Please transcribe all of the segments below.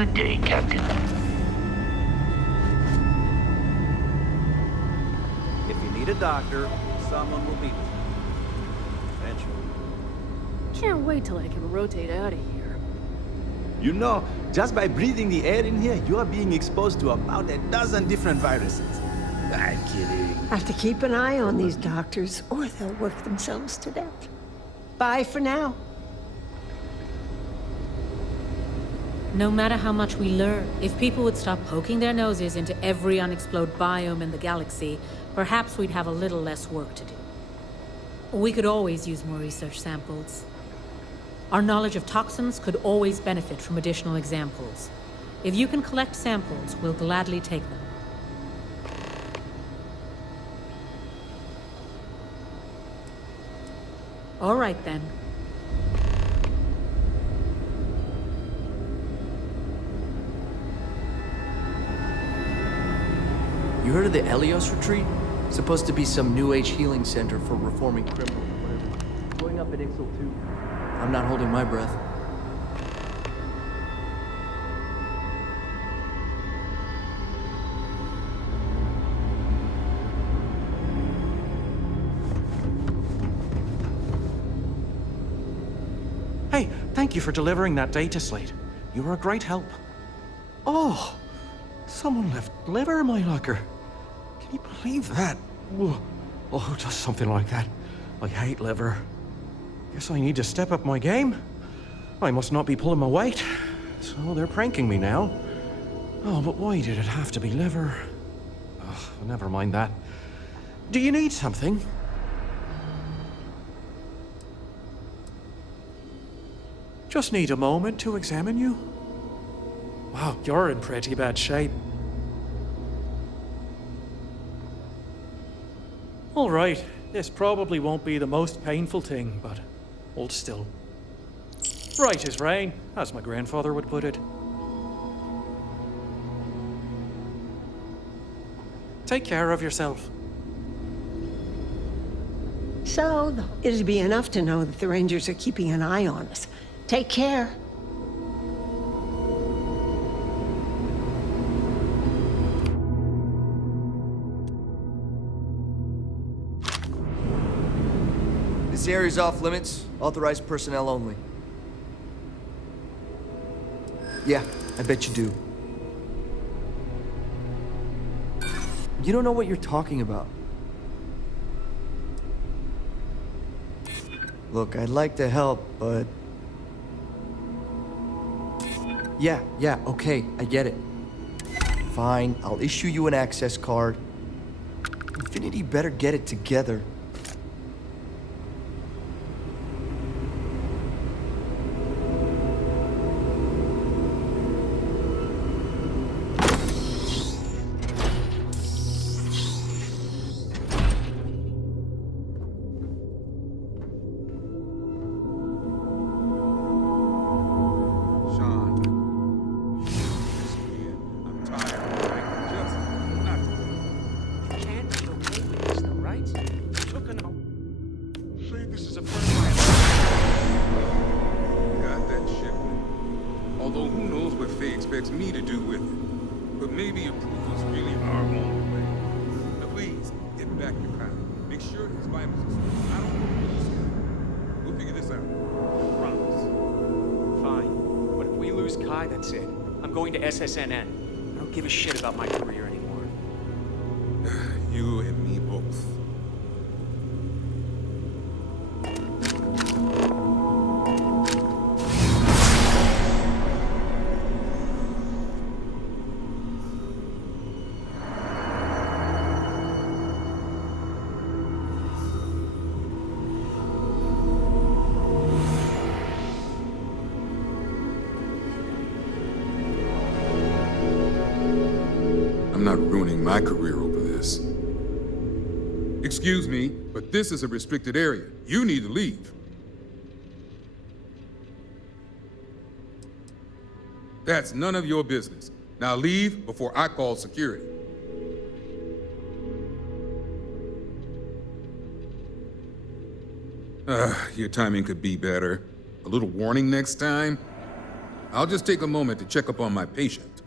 Good day, Captain. If you need a doctor, someone will be with you. Eventually. Can't wait till I can rotate out of here. You know, just by breathing the air in here, you are being exposed to about a dozen different viruses. I'm kidding. Have to keep an eye on these doctors, or they'll work themselves to death. Bye for now. No matter how much we learn, if people would stop poking their noses into every unexplored biome in the galaxy, perhaps we'd have a little less work to do. We could always use more research samples. Our knowledge of toxins could always benefit from additional examples. If you can collect samples, we'll gladly take them. All right, then. You heard of the Helios Retreat? Supposed to be some New Age healing center for reforming criminals or whatever. Going up at Ixel 2. I'm not holding my breath. Hey, thank you for delivering that data slate. You were a great help. Oh, someone left liver in my locker. Can you believe that? Oh, just something like that. I hate liver. Guess I need to step up my game. I must not be pulling my weight. So they're pranking me now. Oh, but why did it have to be liver? Oh, never mind that. Do you need something? Just need a moment to examine you. Wow, you're in pretty bad shape. All right, this probably won't be the most painful thing, but hold still. Right as rain, as my grandfather would put it. Take care of yourself. So, it'd be enough to know that the Rangers are keeping an eye on us. Take care. This area's off limits. Authorized personnel only. Yeah, I bet you do. You don't know what you're talking about. Look, I'd like to help, but... Yeah, okay, I get it. Fine, I'll issue you an access card. Infinity better get it together. Me to do with it. But maybe approval's really our only way. Now please, get back your power. Make sure his vitals are stable. I don't want to lose him. We'll figure this out. I promise. Fine. But if we lose Kai, that's it. I'm going to SSNN. I don't give a shit about my career anymore. You and me both. I'm not ruining my career over this. Excuse me, but this is a restricted area. You need to leave. That's none of your business. Now leave before I call security. Your timing could be better. A little warning next time? I'll just take a moment to check up on my patient.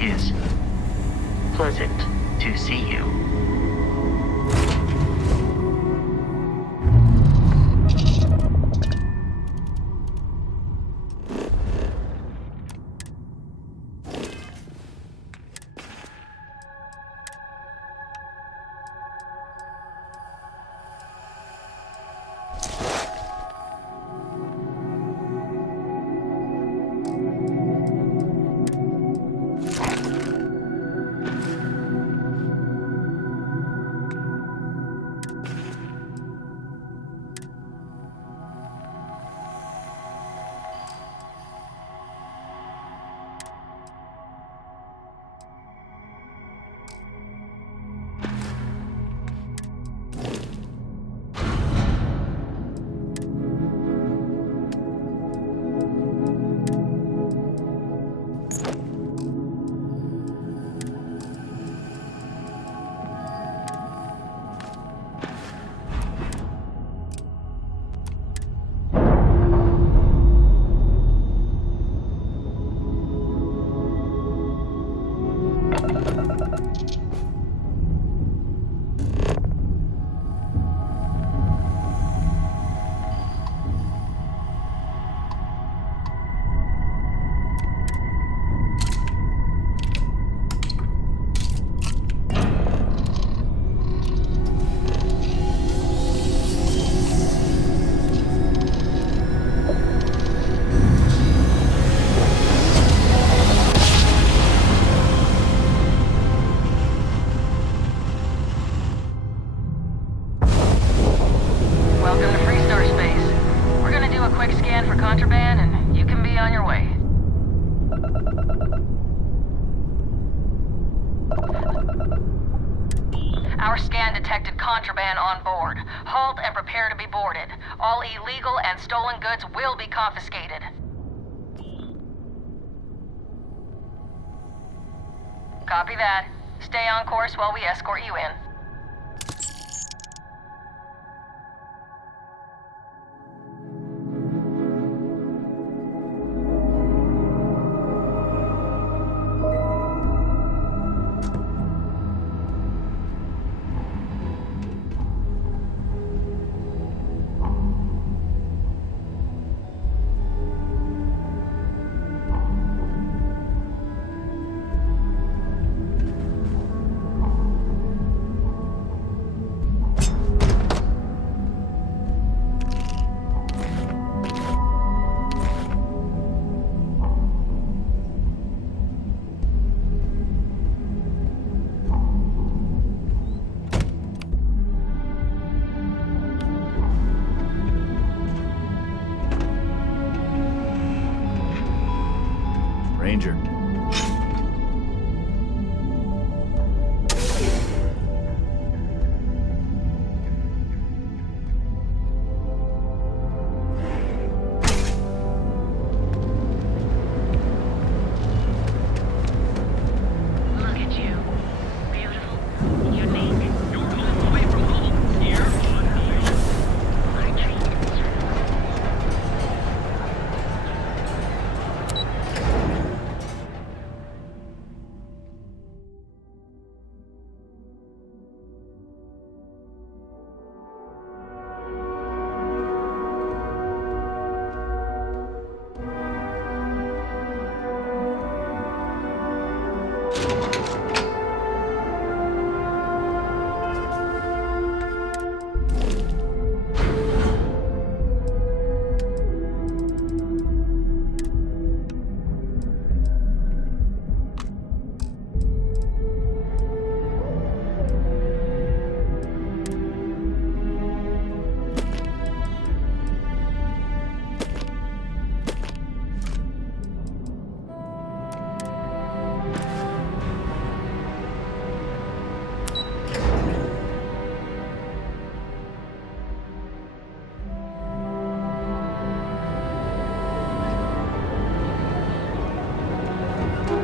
is pleasant to see you. Our scan detected contraband on board. Halt and prepare to be boarded. All illegal and stolen goods will be confiscated. Copy that. Stay on course while we escort you in. Ranger. Look at you. Beautiful. Unique. You're home away from home. Here on my dreams.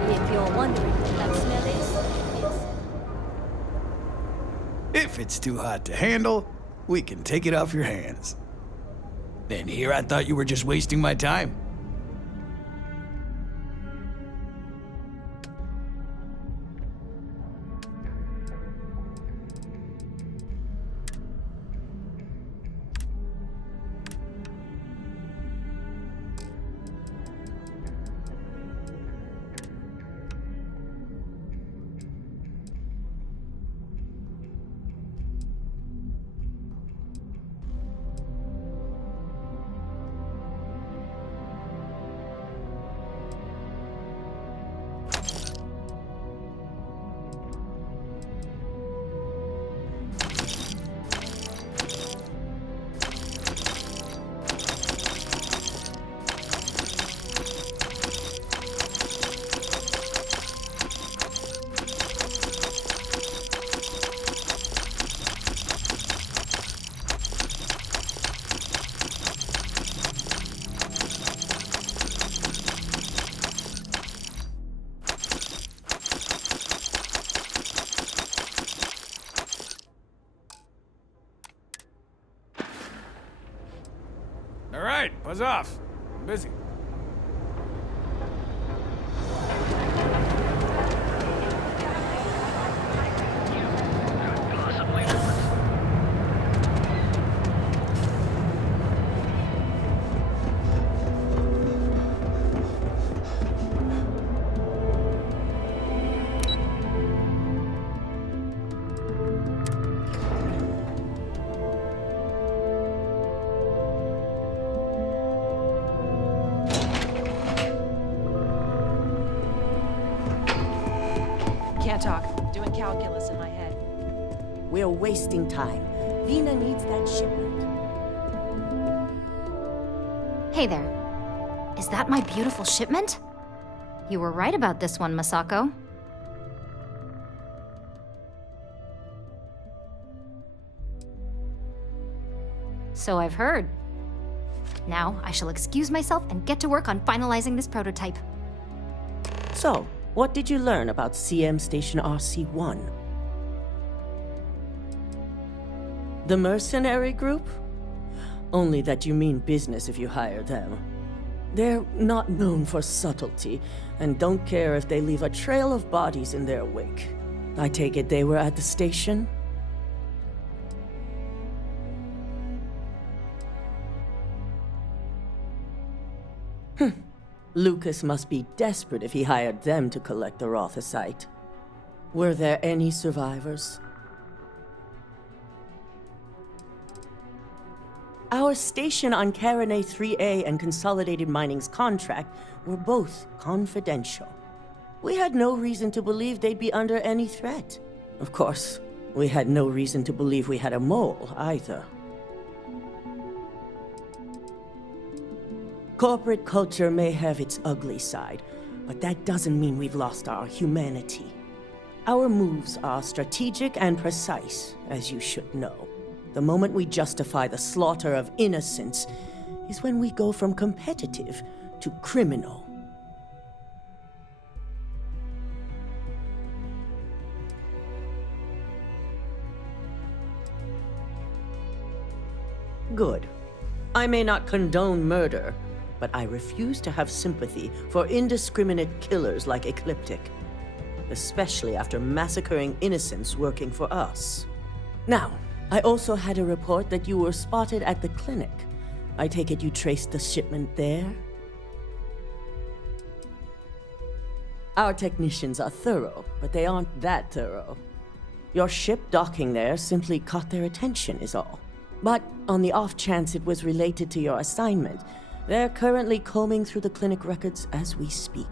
If you're wondering what that smell is, If it's too hot to handle, we can take it off your hands. Then here I thought you were just wasting my time. Buzz off. I'm busy. Can't talk. Doing calculus in my head. We're wasting time. Vina needs that shipment. Hey there. Is that my beautiful shipment? You were right about this one, Masako. So I've heard. Now, I shall excuse myself and get to work on finalizing this prototype. So, what did you learn about CM Station RC-1? The mercenary group? Only that you mean business if you hire them. They're not known for subtlety, and don't care if they leave a trail of bodies in their wake. I take it they were at the station? Lucas must be desperate if he hired them to collect the Rothosite. Were there any survivors? Our station on Carinae 3A and Consolidated Mining's contract were both confidential. We had no reason to believe they'd be under any threat. Of course, we had no reason to believe we had a mole, either. Corporate culture may have its ugly side, but that doesn't mean we've lost our humanity. Our moves are strategic and precise, as you should know. The moment we justify the slaughter of innocents is when we go from competitive to criminal. Good. I may not condone murder, but I refuse to have sympathy for indiscriminate killers like Ecliptic, especially after massacring innocents working for us. Now, I also had a report that you were spotted at the clinic. I take it you traced the shipment there? Our technicians are thorough, but they aren't that thorough. Your ship docking there simply caught their attention is all. But on the off chance it was related to your assignment, they're currently combing through the clinic records as we speak.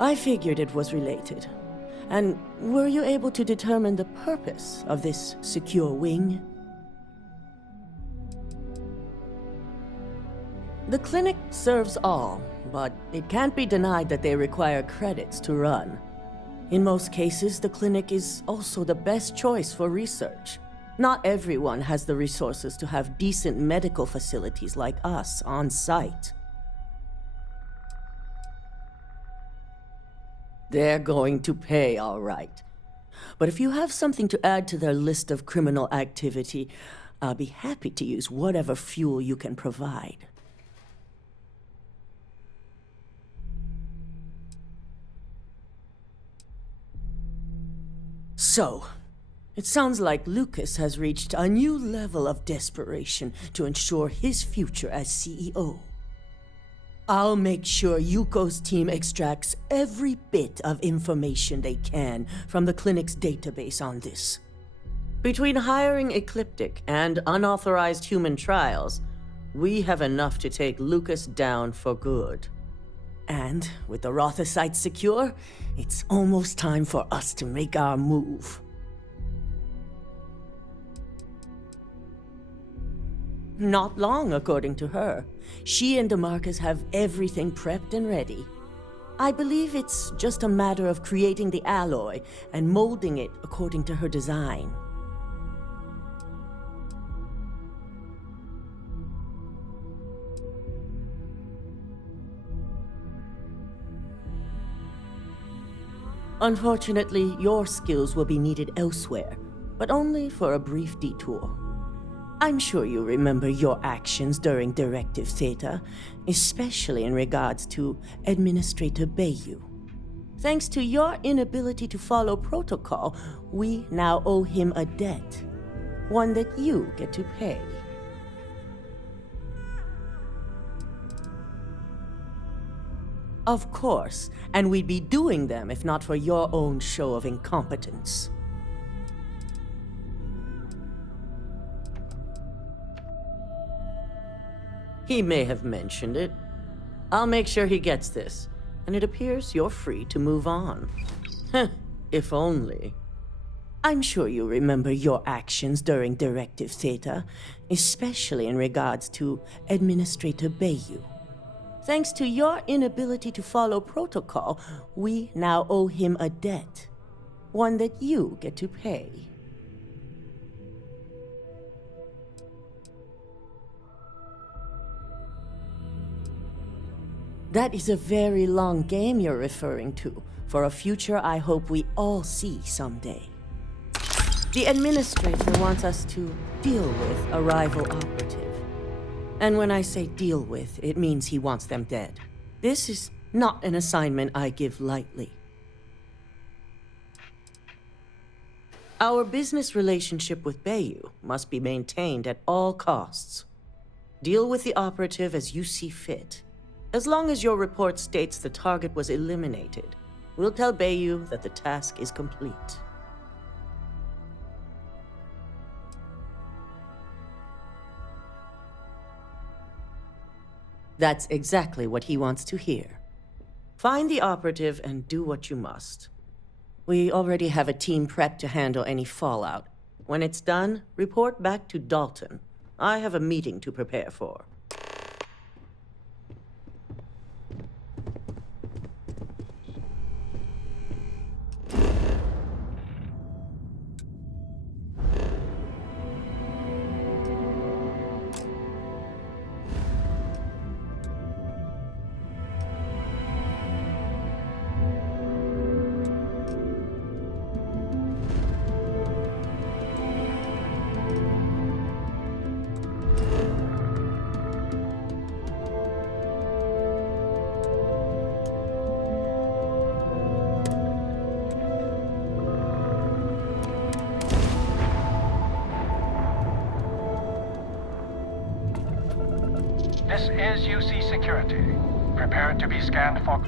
I figured it was related. And were you able to determine the purpose of this secure wing? The clinic serves all, but it can't be denied that they require credits to run. In most cases, the clinic is also the best choice for research. Not everyone has the resources to have decent medical facilities like us on site. They're going to pay, all right. But if you have something to add to their list of criminal activity, I'll be happy to use whatever fuel you can provide. So, it sounds like Lucas has reached a new level of desperation to ensure his future as CEO. I'll make sure Yuko's team extracts every bit of information they can from the clinic's database on this. Between hiring Ecliptic and unauthorized human trials, we have enough to take Lucas down for good. And with the Rothosite secure, it's almost time for us to make our move. Not long, according to her. She and DeMarcus have everything prepped and ready. I believe it's just a matter of creating the alloy and molding it according to her design. Unfortunately, your skills will be needed elsewhere, but only for a brief detour. I'm sure you remember your actions during Directive Theta, especially in regards to Administrator Bayou. Thanks to your inability to follow protocol, we now owe him a debt. One that you get to pay. Of course, and we'd be doing them if not for your own show of incompetence. He may have mentioned it. I'll make sure he gets this, and it appears you're free to move on. Heh, if only. I'm sure you remember your actions during Directive Theta, especially in regards to Administrator Bayou. Thanks to your inability to follow protocol, we now owe him a debt. One that you get to pay. That is a very long game you're referring to, for a future I hope we all see someday. The Administrator wants us to deal with a rival operative. And when I say deal with, it means he wants them dead. This is not an assignment I give lightly. Our business relationship with Bayou must be maintained at all costs. Deal with the operative as you see fit. As long as your report states the target was eliminated, we'll tell Bayou that the task is complete. That's exactly what he wants to hear. Find the operative and do what you must. We already have a team prepped to handle any fallout. When it's done, report back to Dalton. I have a meeting to prepare for. This is UC Security. Prepare to be scanned for...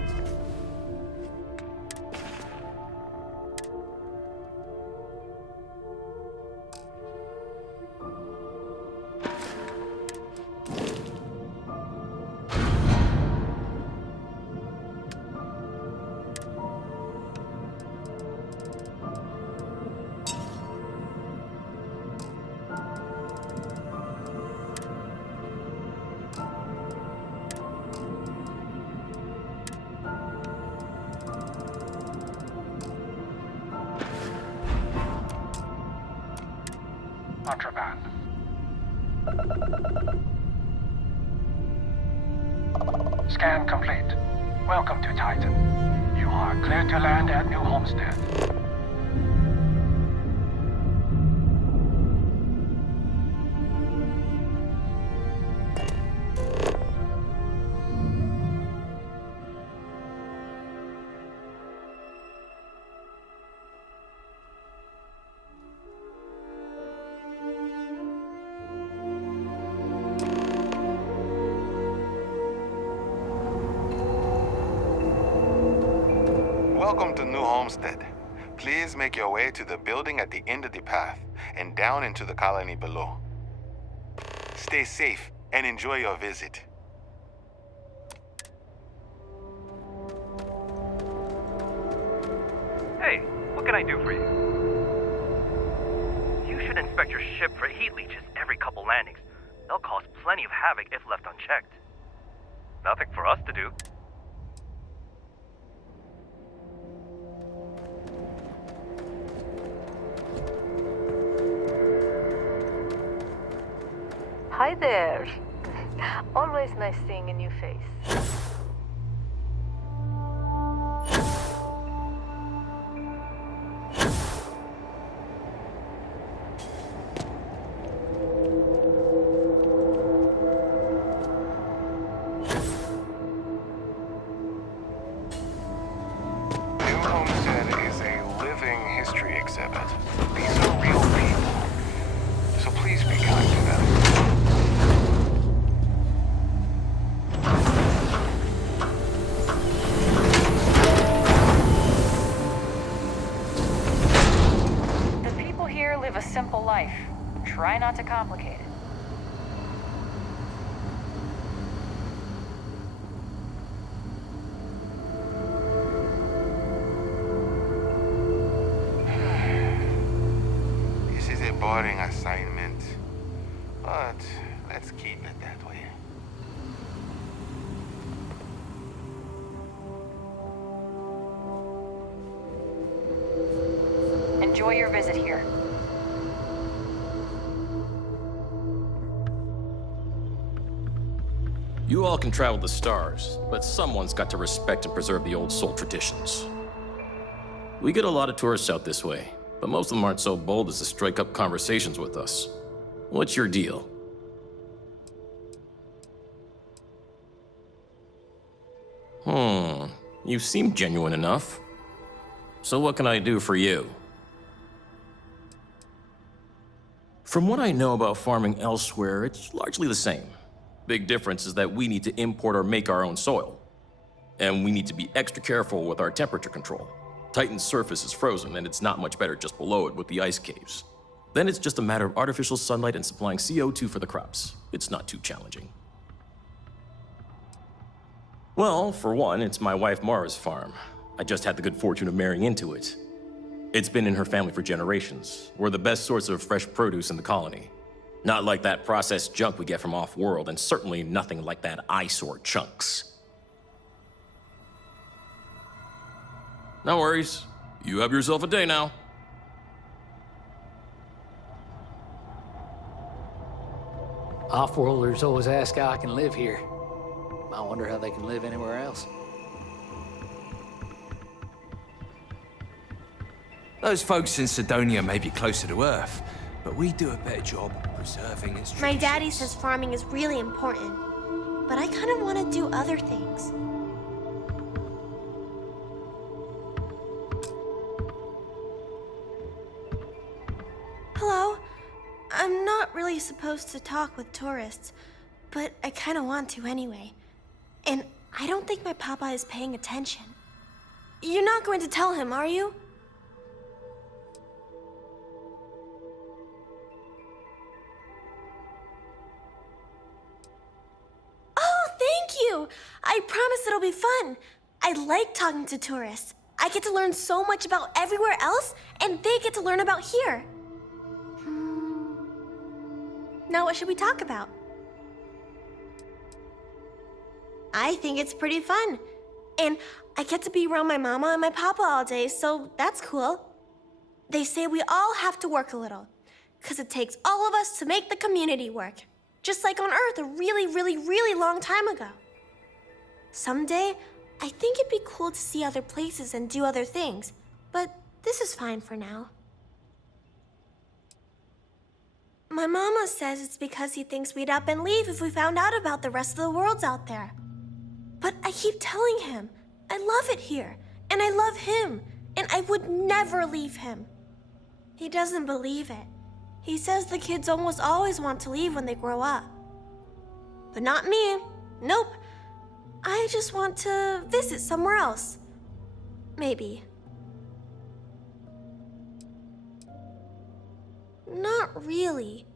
contraband. Scan complete. Welcome to Titan. You are clear to land at New Homestead. Welcome to New Homestead. Please make your way to the building at the end of the path and down into the colony below. Stay safe and enjoy your visit. Hey, what can I do for you? You should inspect your ship for heat leeches every couple landings. They'll cause plenty of havoc if left unchecked. Nothing for us to do. Hi there. Always nice seeing a new face. but these are real people. So please be kind to them. The people here live a simple life. Try not to complicate it. This is a boring assignment, but let's keep it that way. Enjoy your visit here. You all can travel the stars, but someone's got to respect and preserve the old soul traditions. We get a lot of tourists out this way, but most of them aren't so bold as to strike up conversations with us. What's your deal? You seem genuine enough. So what can I do for you? From what I know about farming elsewhere, it's largely the same. Big difference is that we need to import or make our own soil. And we need to be extra careful with our temperature control. Titan's surface is frozen, and it's not much better just below it with the ice caves. Then it's just a matter of artificial sunlight and supplying CO2 for the crops. It's not too challenging. Well, for one, it's my wife Mara's farm. I just had the good fortune of marrying into it. It's been in her family for generations. We're the best source of fresh produce in the colony. Not like that processed junk we get from off-world, and certainly nothing like that eyesore chunks. No worries. You have yourself a day now. Off-worlders always ask how I can live here. I wonder how they can live anywhere else. Those folks in Sidonia may be closer to Earth, but we do a better job preserving its My traditions. daddy says farming is really important, but I kind of want to do other things. Hello? I'm not really supposed to talk with tourists, but I kind of want to anyway. And I don't think my papa is paying attention. You're not going to tell him, are you? Oh, thank you! I promise it'll be fun. I like talking to tourists. I get to learn so much about everywhere else, and they get to learn about here. Now what should we talk about? I think it's pretty fun. And I get to be around my mama and my papa all day, so that's cool. They say we all have to work a little, because it takes all of us to make the community work. Just like on Earth a really, really, really long time ago. Someday, I think it'd be cool to see other places and do other things, but this is fine for now. My mama says it's because he thinks we'd up and leave if we found out about the rest of the worlds out there. But I keep telling him, I love it here, and I love him, and I would never leave him. He doesn't believe it. He says the kids almost always want to leave when they grow up. But not me. Nope. I just want to visit somewhere else. Maybe. Not really.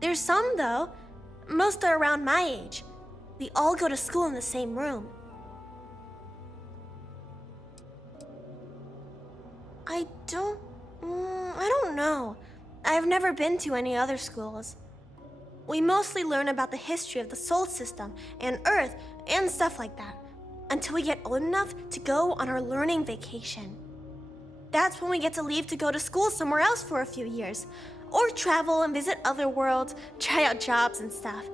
There's some, though. Most are around my age. We all go to school in the same room. I don't know. I've never been to any other schools. We mostly learn about the history of the Sol system and Earth and stuff like that until we get old enough to go on our learning vacation. That's when we get to leave to go to school somewhere else for a few years, or travel and visit other worlds, try out jobs and stuff.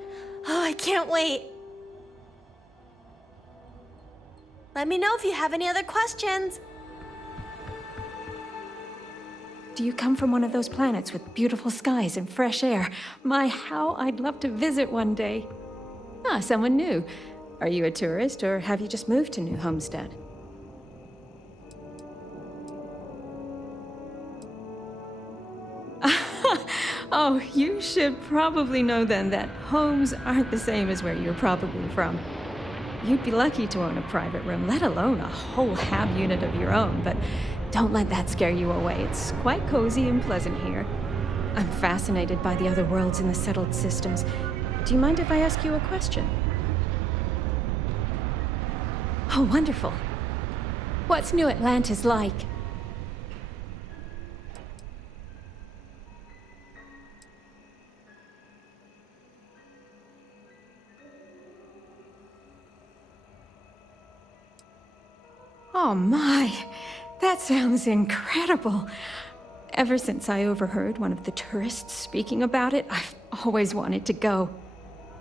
Oh, I can't wait. Let me know if you have any other questions. Do you come from one of those planets with beautiful skies and fresh air? My, how I'd love to visit one day. Ah, someone new. Are you a tourist, or have you just moved to New Homestead? Oh, you should probably know then that homes aren't the same as where you're probably from. You'd be lucky to own a private room, let alone a whole hab unit of your own, but don't let that scare you away. It's quite cozy and pleasant here. I'm fascinated by the other worlds in the settled systems. Do you mind if I ask you a question? Oh, wonderful. What's New Atlantis like? Oh my, that sounds incredible. Ever since I overheard one of the tourists speaking about it, I've always wanted to go.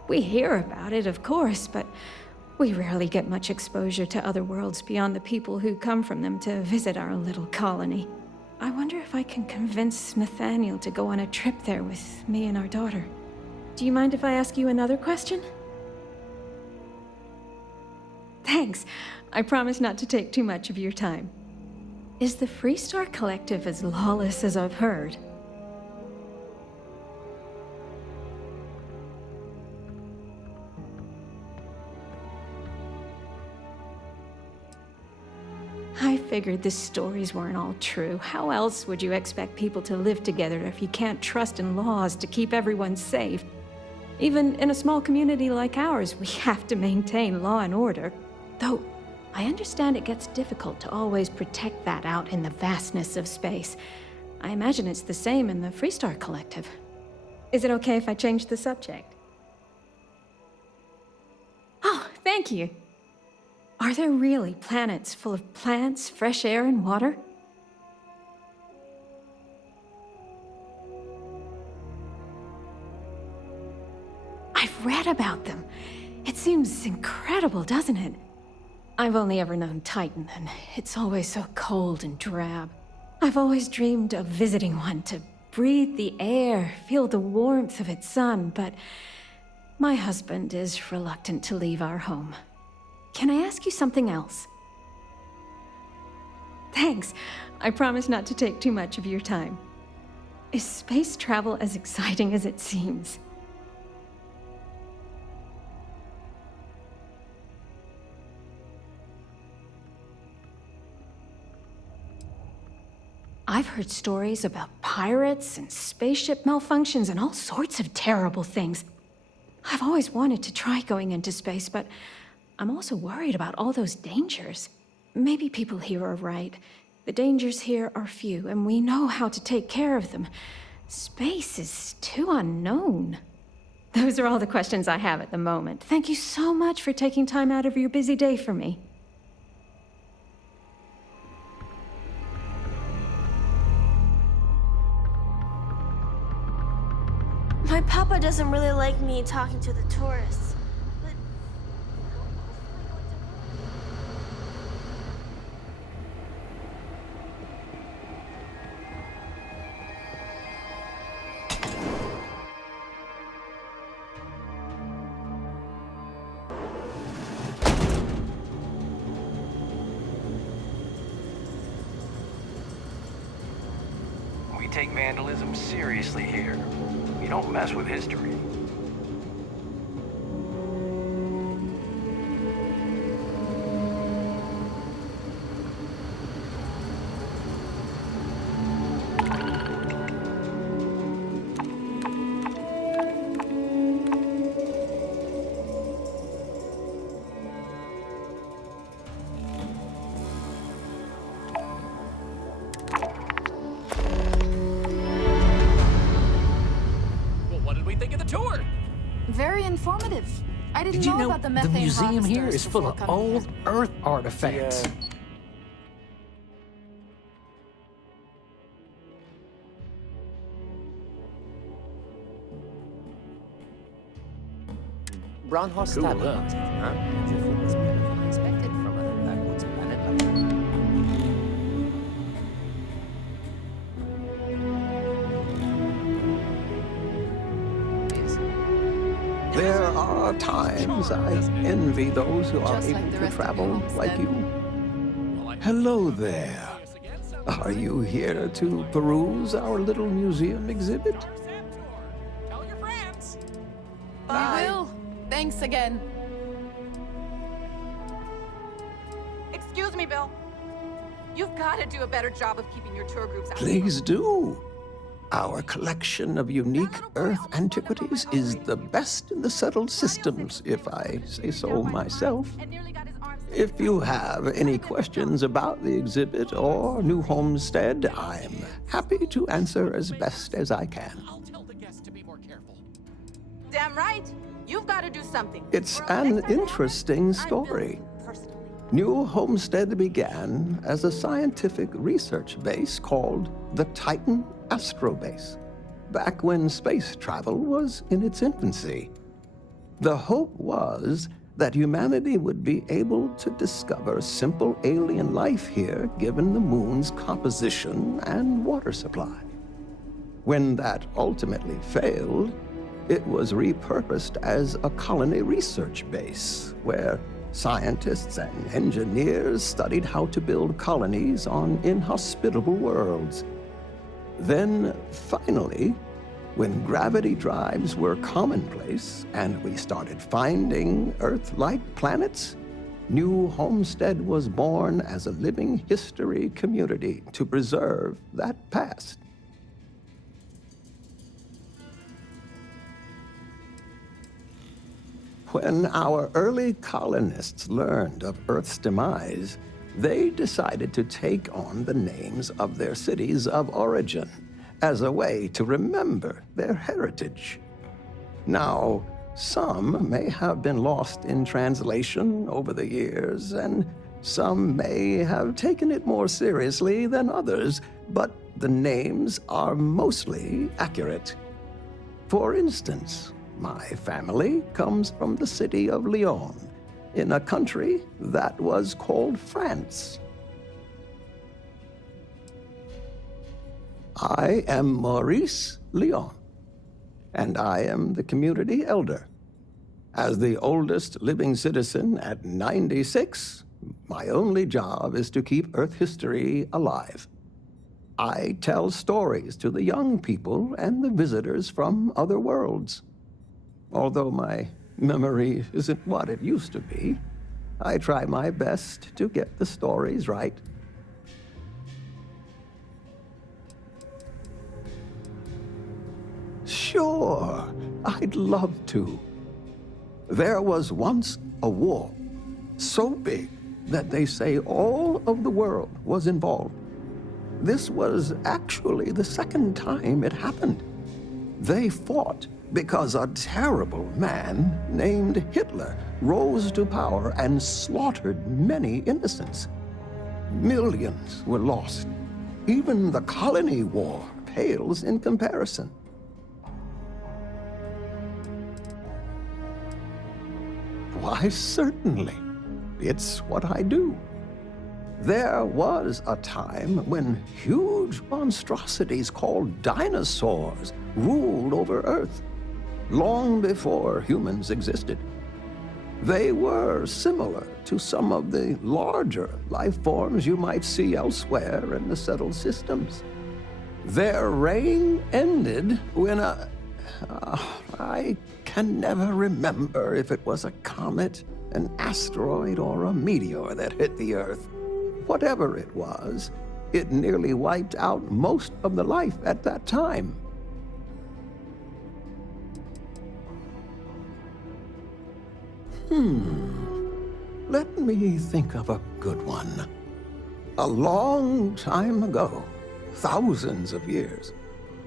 We hear about it, of course, but we rarely get much exposure to other worlds beyond the people who come from them to visit our little colony. I wonder if I can convince Nathaniel to go on a trip there with me and our daughter. Do you mind if I ask you another question? Thanks. I promise not to take too much of your time. Is the Freestar Collective as lawless as I've heard? I figured the stories weren't all true. How else would you expect people to live together if you can't trust in laws to keep everyone safe? Even in a small community like ours, we have to maintain law and order. Though, I understand it gets difficult to always protect that out in the vastness of space. I imagine it's the same in the Freestar Collective. Is it okay if I change the subject? Oh, thank you. Are there really planets full of plants, fresh air, and water? I've read about them. It seems incredible, doesn't it? I've only ever known Titan, and it's always so cold and drab. I've always dreamed of visiting one to breathe the air, feel the warmth of its sun, but my husband is reluctant to leave our home. Can I ask you something else? Thanks. I promise not to take too much of your time. Is space travel as exciting as it seems? I've heard stories about pirates and spaceship malfunctions and all sorts of terrible things. I've always wanted to try going into space, but I'm also worried about all those dangers. Maybe people here are right. The dangers here are few, and we know how to take care of them. Space is too unknown. Those are all the questions I have at the moment. Thank you so much for taking time out of your busy day for me. My papa doesn't really like me talking to the tourists. But We take vandalism seriously here. We don't mess with history. Very informative. I didn't Did you know know about the the methane museum here harvesters is full before of coming old here. Earth artifacts? Braunhorst Cool, Stable huh? concept, huh? The food was better than expected from a backwards planet like There are times I envy those who are Just like able the to rest of travel your homes, like then. you. Hello there. Are you here to peruse our little museum exhibit? Thanks again. Excuse me, Bill. You've got to do a better job of keeping your tour groups out. Please do. Our collection of unique Earth antiquities is the best in the settled systems, if I say so myself. If you have any questions about the exhibit or New Homestead, I'm happy to answer as best as I can. Damn right. You've got to do something. It's an interesting story. New Homestead began as a scientific research base called the Titan Astrobase, back when space travel was in its infancy. The hope was that humanity would be able to discover simple alien life here given the moon's composition and water supply. When that ultimately failed, it was repurposed as a colony research base where scientists and engineers studied how to build colonies on inhospitable worlds. Then, finally, when gravity drives were commonplace and we started finding Earth-like planets, New Homestead was born as a living history community to preserve that past. When our early colonists learned of Earth's demise, they decided to take on the names of their cities of origin as a way to remember their heritage. Now, some may have been lost in translation over the years, and some may have taken it more seriously than others, but the names are mostly accurate. For instance, my family comes from the city of Lyon, in a country that was called France. I am Maurice Lyon, and I am the community elder. As the oldest living citizen at 96, my only job is to keep Earth history alive. I tell stories to the young people and the visitors from other worlds. Although my memory isn't what it used to be, I try my best to get the stories right. Sure, I'd love to. There was once a war, so big that they say all of the world was involved. This was actually the second time it happened. They fought because a terrible man named Hitler rose to power and slaughtered many innocents. Millions were lost. Even the colony war pales in comparison. Why, certainly. It's what I do. There was a time when huge monstrosities called dinosaurs ruled over Earth, long before humans existed. They were similar to some of the larger life forms you might see elsewhere in the settled systems. Their reign ended when I can never remember if it was a comet, an asteroid, or a meteor that hit the Earth. Whatever it was, it nearly wiped out most of the life at that time. Let me think of a good one. A long time ago, thousands of years,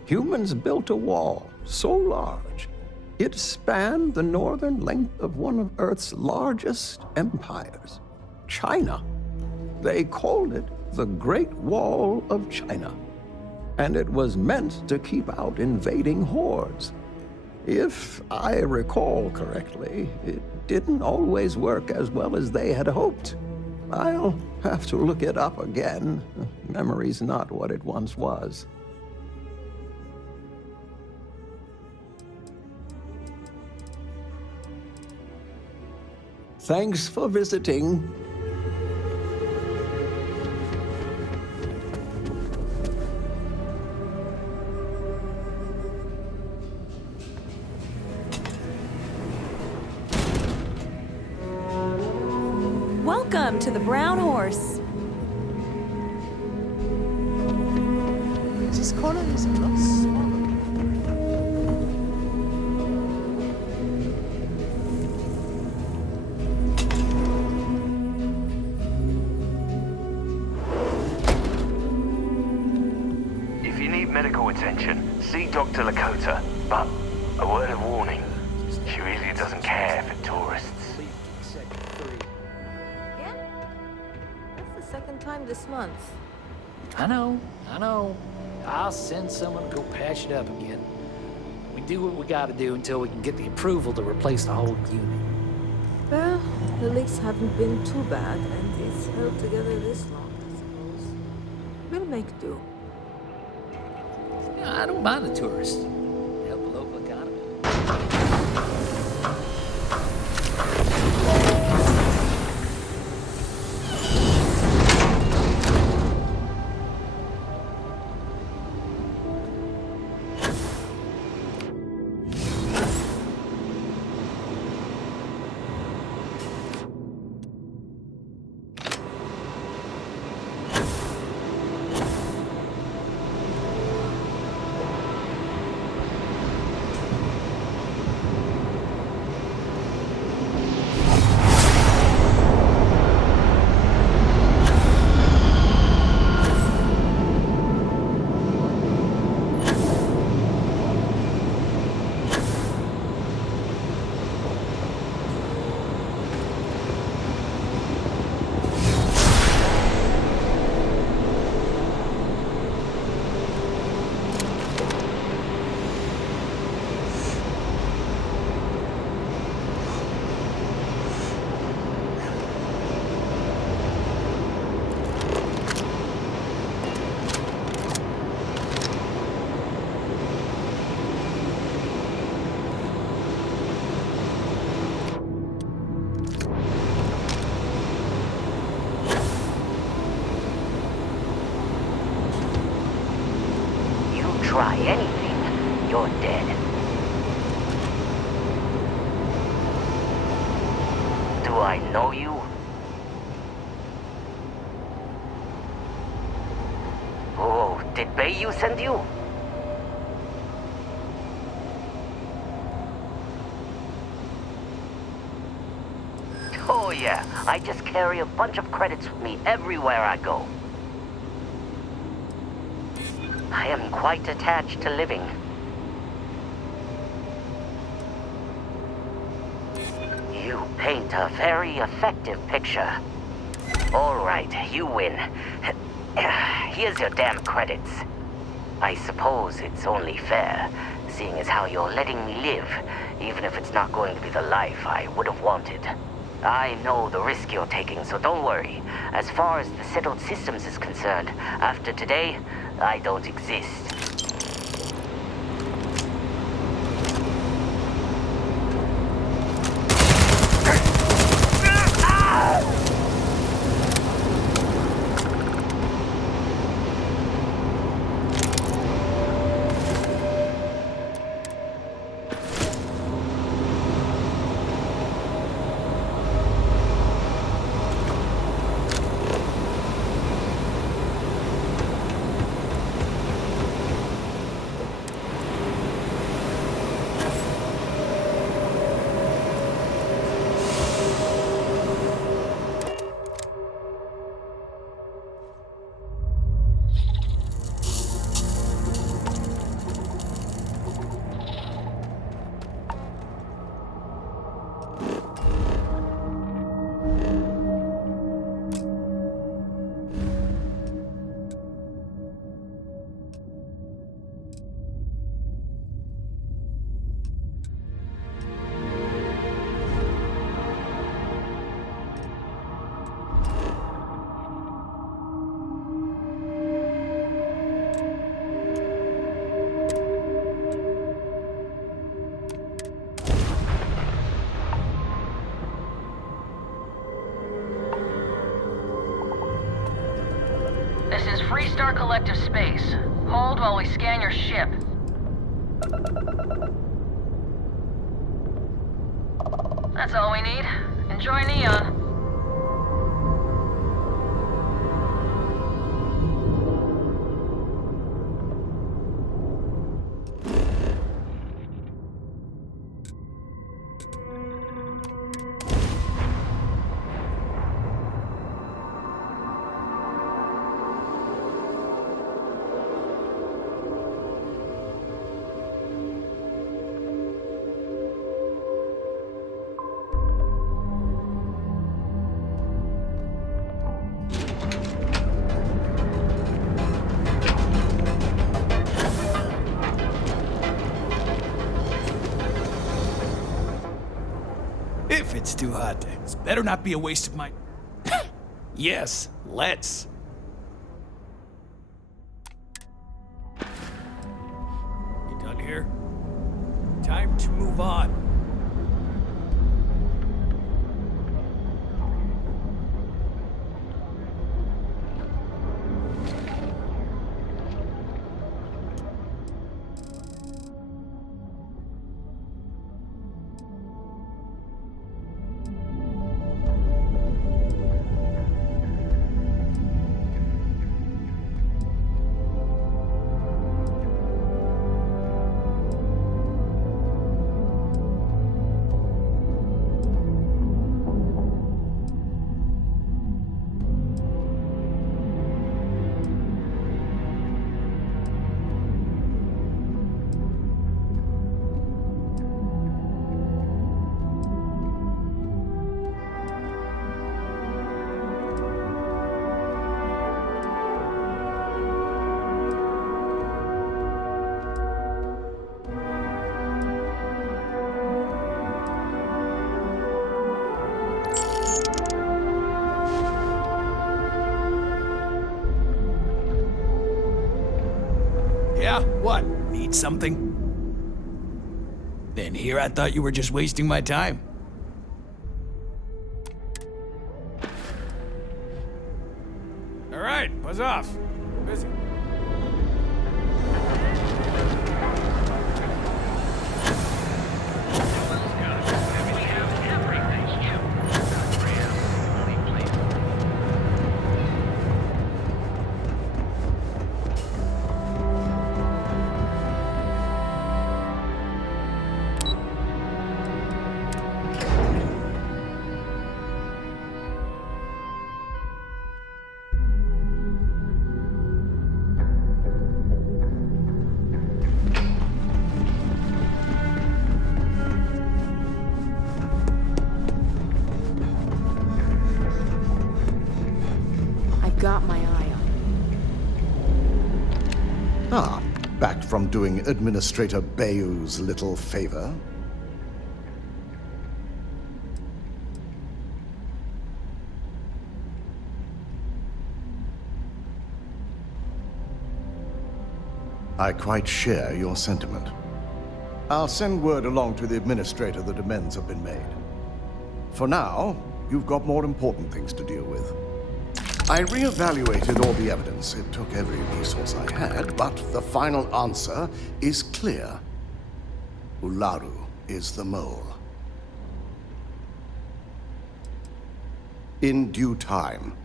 humans built a wall so large it spanned the northern length of one of Earth's largest empires, China. They called it the Great Wall of China, and it was meant to keep out invading hordes. If I recall correctly, it didn't always work as well as they had hoped. I'll have to look it up again. Memory's not what it once was. Thanks for visiting. Welcome to the Brown Horse. This color is a lot smaller. If you need medical attention, see Dr. Lakota. But a word of warning, she really doesn't care for tourists. That's the second time this month. I know. I'll send someone to go patch it up again. We do what we gotta do until we can get the approval to replace the whole unit. Well, the leaks haven't been too bad, and it's held together this long, I suppose. We'll make do. I don't mind the tourists. Help the local economy. Try anything, you're dead. Do I know you? Oh, did Bayou send you? Oh yeah, I just carry a bunch of credits with me everywhere I go. I am quite attached to living. You paint a very effective picture. All right, you win. Here's your damn credits. I suppose it's only fair, seeing as how you're letting me live, even if it's not going to be the life I would have wanted. I know the risk you're taking, so don't worry. As far as the settled systems is concerned, after today, I don't exist. This is Freestar Collective Space. Hold while we scan your ship. That's all we need. Enjoy Neon. It's too hot. This better not be a waste of my... Yes, let's. You done here? Time to move on. Yeah, what? Need something? Then here I thought you were just wasting my time. All right, buzz off. Busy. Got my eye on. Ah, back from doing Administrator Bayou's little favor. I quite share your sentiment. I'll send word along to the Administrator that amends have been made. For now, you've got more important things to deal with. I reevaluated all the evidence. It took every resource I had, but the final answer is clear. Ularu is the mole. In due time.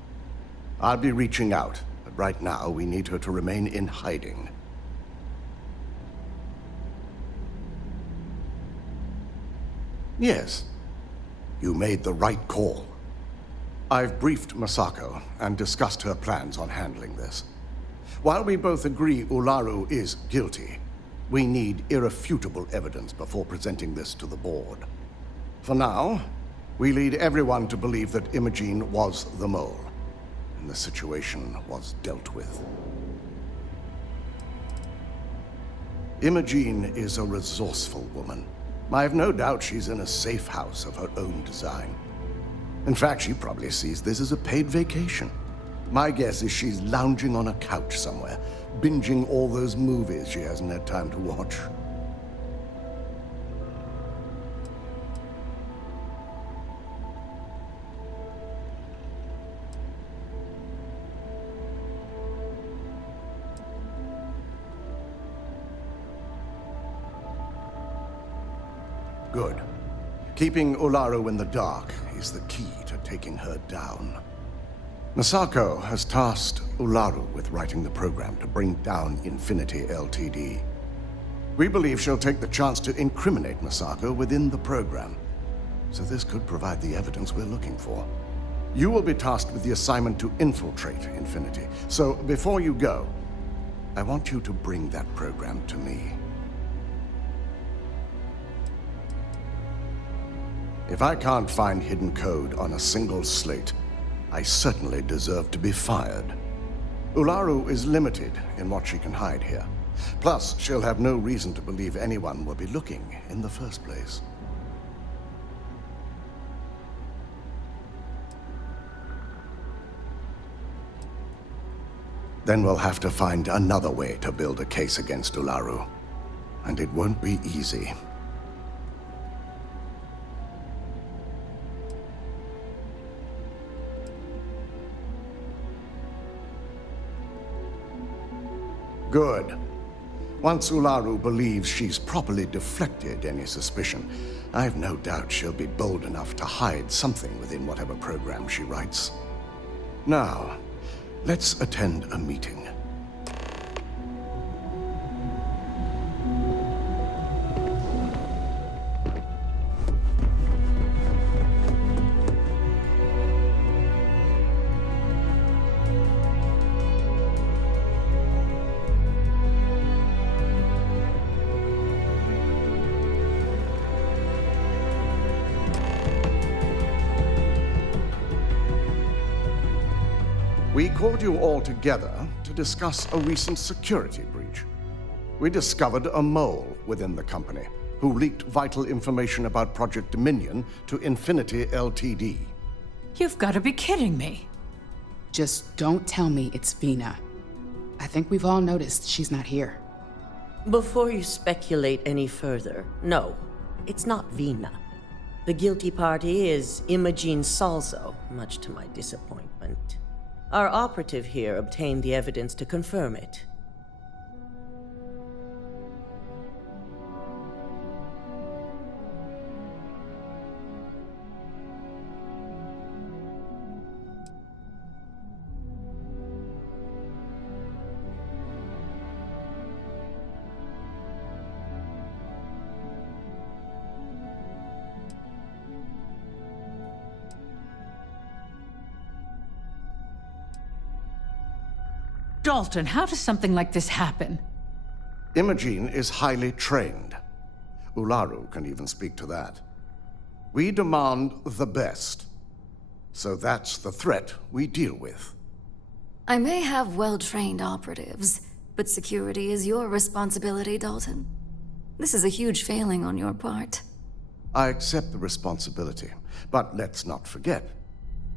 I'll be reaching out, but right now we need her to remain in hiding. Yes, you made the right call. I've briefed Masako and discussed her plans on handling this. While we both agree Ularu is guilty, we need irrefutable evidence before presenting this to the board. For now, we lead everyone to believe that Imogene was the mole, and the situation was dealt with. Imogene is a resourceful woman. I have no doubt she's in a safe house of her own design. In fact, she probably sees this as a paid vacation. My guess is she's lounging on a couch somewhere, binging all those movies she hasn't had time to watch. Good. Keeping Ularu in the dark is the key to taking her down. Masako has tasked Ularu with writing the program to bring down Infinity Ltd. We believe she'll take the chance to incriminate Masako within the program, so this could provide the evidence we're looking for. You will be tasked with the assignment to infiltrate Infinity, so before you go, I want you to bring that program to me. If I can't find hidden code on a single slate, I certainly deserve to be fired. Ularu is limited in what she can hide here. Plus, she'll have no reason to believe anyone will be looking in the first place. Then we'll have to find another way to build a case against Ularu. And it won't be easy. Good. Once Ularu believes she's properly deflected any suspicion, I've no doubt she'll be bold enough to hide something within whatever program she writes. Now, let's attend a meeting. We called you all together to discuss a recent security breach. We discovered a mole within the company who leaked vital information about Project Dominion to Infinity Ltd. You've got to be kidding me. Just don't tell me it's Vina. I think we've all noticed she's not here. Before you speculate any further, no, it's not Vina. The guilty party is Imogene Salzo, much to my disappointment. Our operative here obtained the evidence to confirm it. Dalton, how does something like this happen? Imogene is highly trained. Ularu can even speak to that. We demand the best. So that's the threat we deal with. I may have well-trained operatives, but security is your responsibility, Dalton. This is a huge failing on your part. I accept the responsibility, but let's not forget,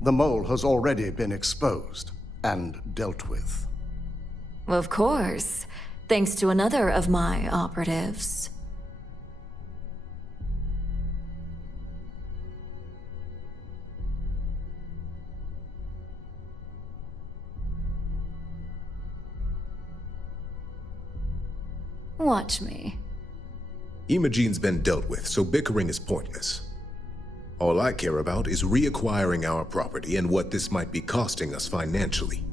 the mole has already been exposed and dealt with. Of course, thanks to another of my operatives. Watch me. Imogene's been dealt with, so bickering is pointless. All I care about is reacquiring our property and what this might be costing us financially.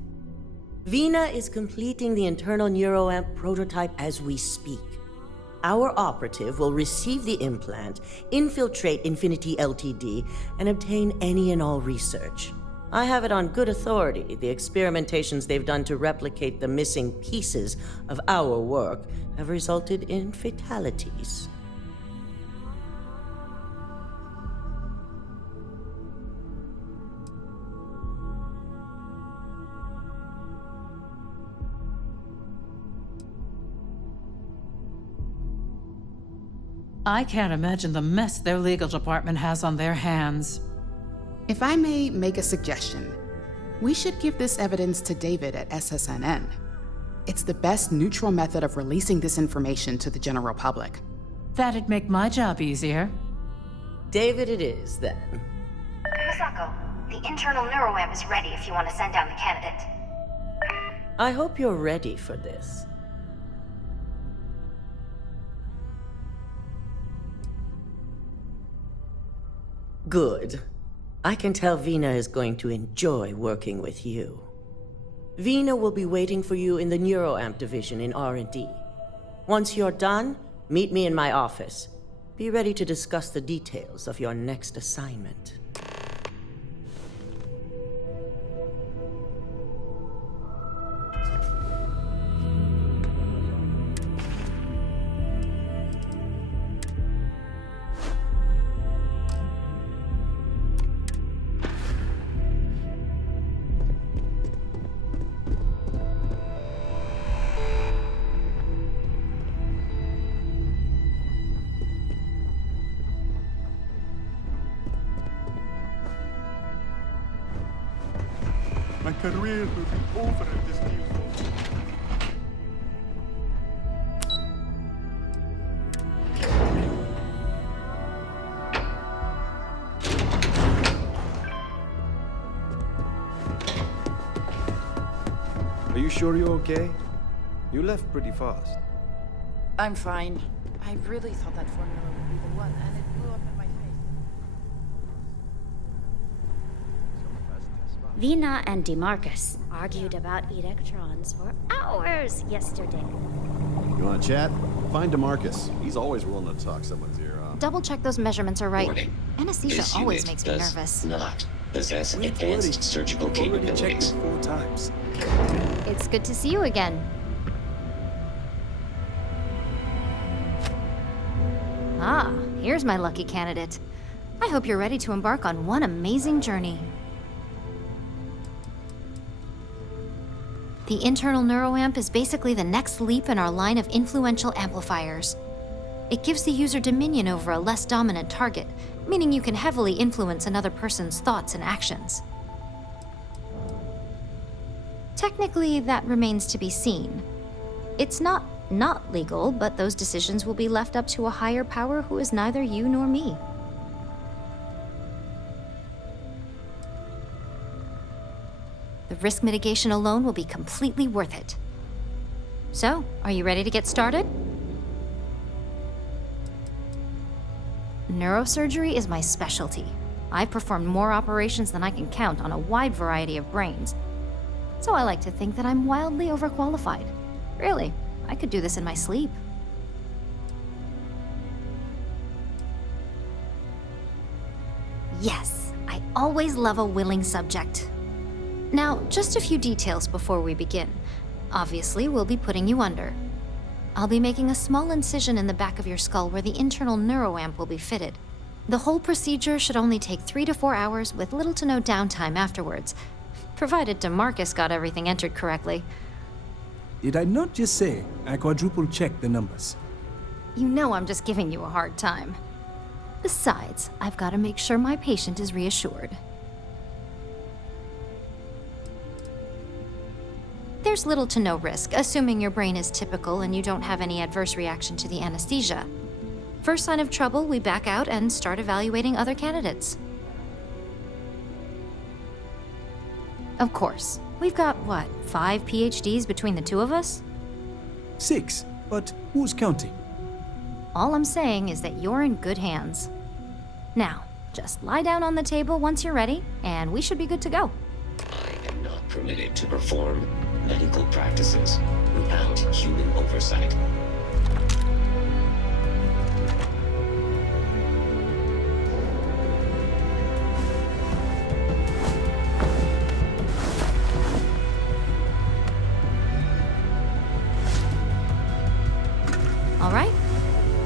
Vina is completing the internal neuroamp prototype as we speak. Our operative will receive the implant, infiltrate Infinity Ltd, and obtain any and all research. I have it on good authority the experimentations they've done to replicate the missing pieces of our work have resulted in fatalities. I can't imagine the mess their legal department has on their hands. If I may make a suggestion, we should give this evidence to David at SSNN. It's the best neutral method of releasing this information to the general public. That'd make my job easier. David it is, then. Misako, the internal neuroamp is ready if you want to send down the candidate. I hope you're ready for this. Good. I can tell Vina is going to enjoy working with you. Vina will be waiting for you in the neuroamp division in R&D. Once you're done, meet me in my office. Be ready to discuss the details of your next assignment. My career will be over at this deal. Are you sure you're okay? You left pretty fast. I'm fine. I really thought that formula would be the one, and it blew up in my face. Vina and DeMarcus argued about electrons for hours yesterday. You want to chat? Find DeMarcus. He's always willing to talk someone's ear off. Double check those measurements are right. Warning. Anesthesia This always unit makes me does nervous. not possess advanced surgical capabilities. 4 times. It's good to see you again. Ah, here's my lucky candidate. I hope you're ready to embark on one amazing journey. The internal neuroamp is basically the next leap in our line of influential amplifiers. It gives the user dominion over a less dominant target, meaning you can heavily influence another person's thoughts and actions. Technically, that remains to be seen. It's not legal, but those decisions will be left up to a higher power who is neither you nor me. The risk mitigation alone will be completely worth it. So, are you ready to get started? Neurosurgery is my specialty. I've performed more operations than I can count on a wide variety of brains. So I like to think that I'm wildly overqualified. Really, I could do this in my sleep. Yes, I always love a willing subject. Now, just a few details before we begin. Obviously, we'll be putting you under. I'll be making a small incision in the back of your skull where the internal neuroamp will be fitted. The whole procedure should only take 3 to 4 hours with little to no downtime afterwards, provided DeMarcus got everything entered correctly. Did I not just say I quadruple-checked the numbers? You know I'm just giving you a hard time. Besides, I've got to make sure my patient is reassured. There's little to no risk, assuming your brain is typical and you don't have any adverse reaction to the anesthesia. First sign of trouble, we back out and start evaluating other candidates. Of course, we've got, what, 5 PhDs between the two of us? 6, but who's counting? All I'm saying is that you're in good hands. Now, just lie down on the table once you're ready, and we should be good to go. I am not permitted to perform medical practices without human oversight. All right,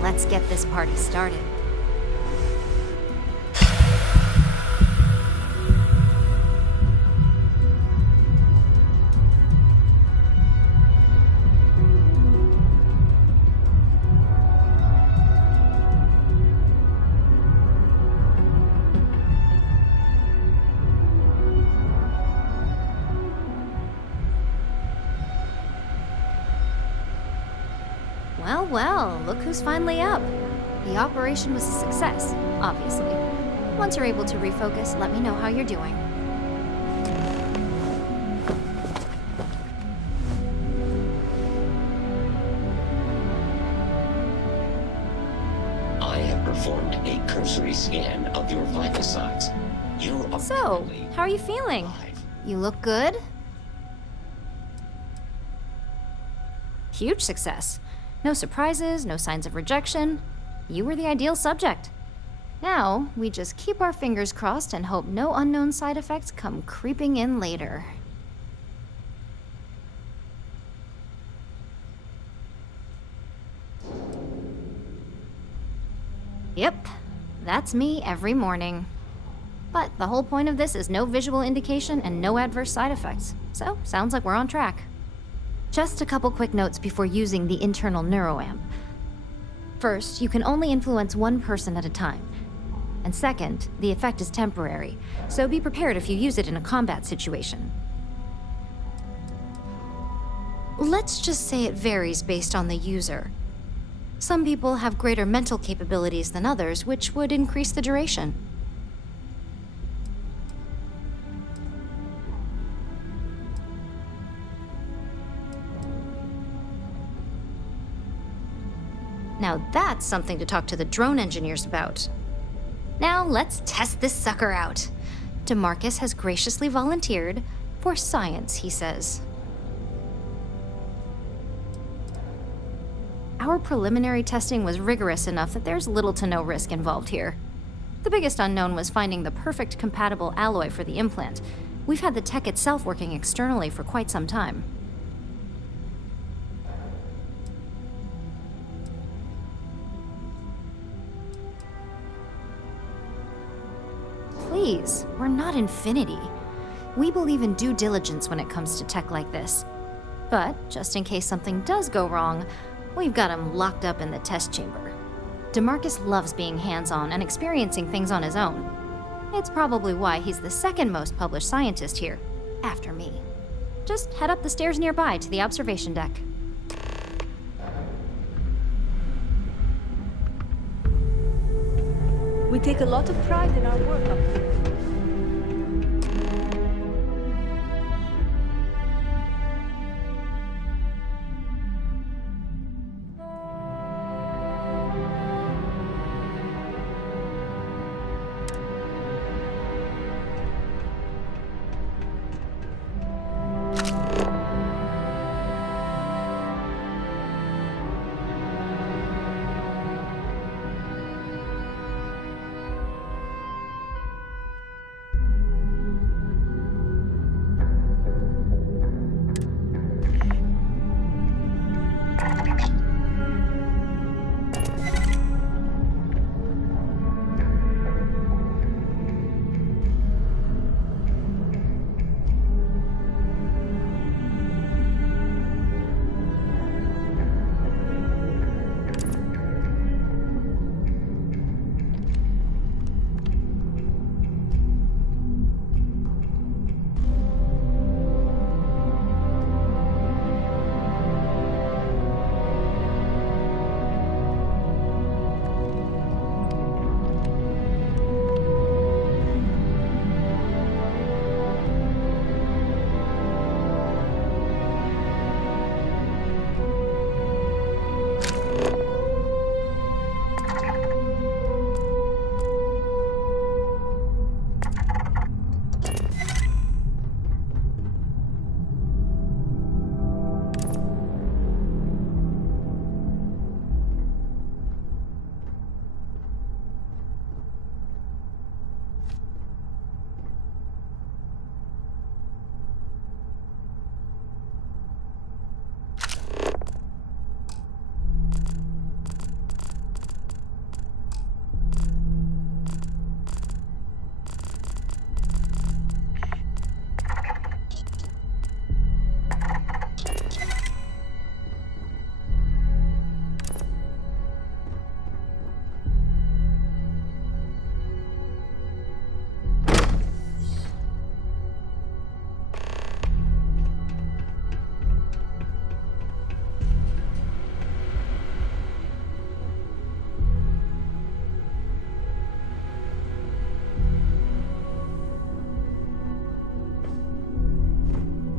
let's get this party started. Well, look who's finally up. The operation was a success, obviously. Once you're able to refocus, let me know how you're doing. I have performed a cursory scan of your vital signs. You are So, how are you feeling? You look good? Huge success. No surprises, no signs of rejection. You were the ideal subject. Now, we just keep our fingers crossed and hope no unknown side effects come creeping in later. Yep, that's me every morning. But the whole point of this is no visual indication and no adverse side effects. So, sounds like we're on track. Just a couple quick notes before using the internal neuroamp. First, you can only influence one person at a time. And second, the effect is temporary, so be prepared if you use it in a combat situation. Let's just say it varies based on the user. Some people have greater mental capabilities than others, which would increase the duration. Now that's something to talk to the drone engineers about. Now let's test this sucker out. DeMarcus has graciously volunteered for science, he says. Our preliminary testing was rigorous enough that there's little to no risk involved here. The biggest unknown was finding the perfect compatible alloy for the implant. We've had the tech itself working externally for quite some time. Please, we're not Infinity. We believe in due diligence when it comes to tech like this. But, just in case something does go wrong, we've got him locked up in the test chamber. DeMarcus loves being hands-on and experiencing things on his own. It's probably why he's the second most published scientist here, after me. Just head up the stairs nearby to the observation deck. We take a lot of pride in our work up here.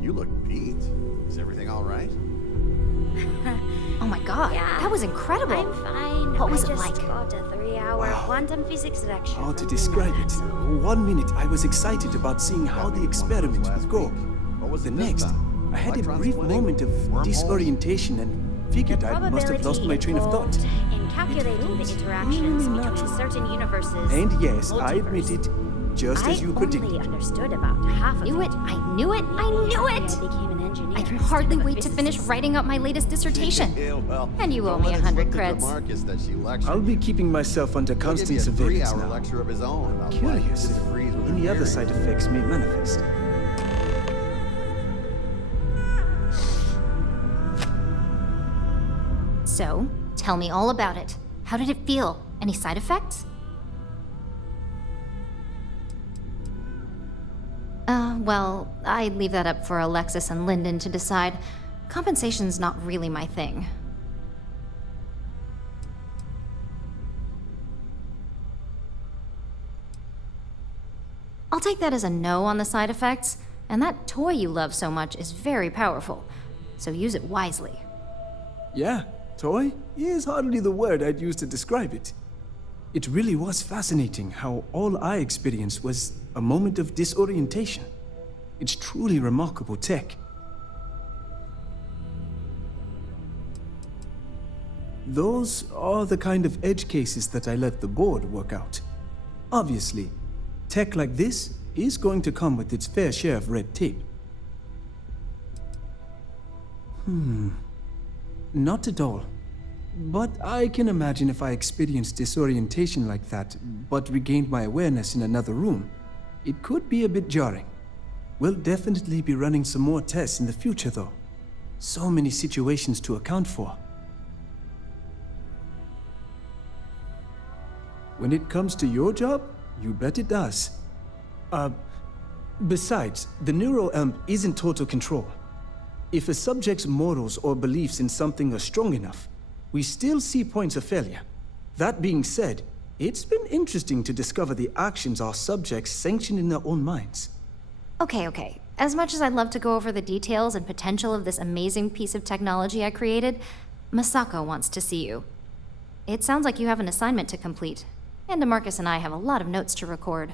You look beat. Is everything all right? Oh my god, Yeah, that was incredible. I'm fine. What was I it just like? got a 3-hour quantum physics lecture. How to from describe it? Nina. 1 minute I was excited about seeing how the experiment would go. The next, I had a brief moment of disorientation and figured I must have lost my train of thought. In calculating the interactions really between natural. certain universes. And yes, I admit multiverse. it, just as you I predicted. only understood about half of I knew it, I knew it, I knew it! I became an engineer. I can hardly wait to finish writing up my latest dissertation. Yeah, well, And you owe don't me let it 100 slip to creds. DeMarcus that she lectured. I'll be keeping myself under He'll give constant you a surveillance 3-hour now. lecture of his own about why Curious he if disagrees with any her other theory. side effects may manifest. So, tell me all about it. How did it feel? Any side effects? Well, I'd leave that up for Alexis and Lyndon to decide. Compensation's not really my thing. I'll take that as a no on the side effects, and that toy you love so much is very powerful, so use it wisely. Yeah, toy is hardly the word I'd use to describe it. It really was fascinating how all I experienced was a moment of disorientation. It's truly remarkable tech. Those are the kind of edge cases that I let the board work out. Obviously, tech like this is going to come with its fair share of red tape. Not at all. But I can imagine if I experienced disorientation like that, but regained my awareness in another room, it could be a bit jarring. We'll definitely be running some more tests in the future, though. So many situations to account for. When it comes to your job, you bet it does. Besides, the neuroamp isn't total control. If a subject's morals or beliefs in something are strong enough, we still see points of failure. That being said, it's been interesting to discover the actions our subjects sanction in their own minds. Okay. As much as I'd love to go over the details and potential of this amazing piece of technology I created, Masako wants to see you. It sounds like you have an assignment to complete, and DeMarcus and I have a lot of notes to record.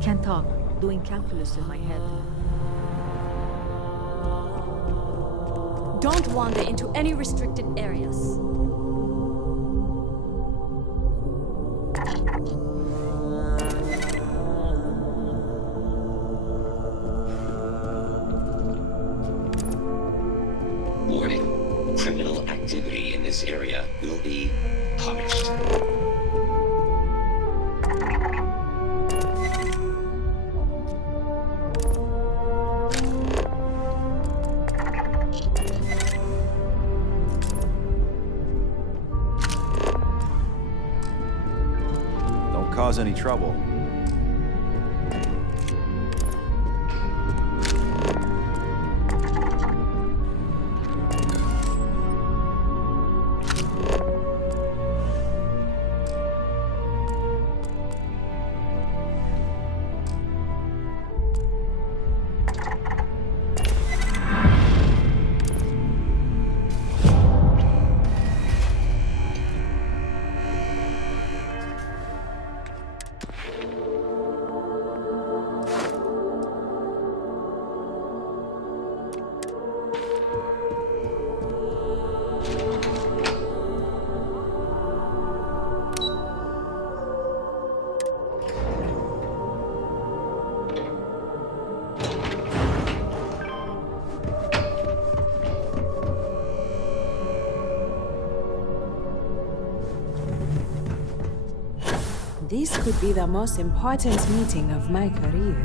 Can't talk. Doing calculus in my head. Don't wander into any restricted areas. Warning. Criminal activity in this area will be punished. Cause any trouble. This could be the most important meeting of my career.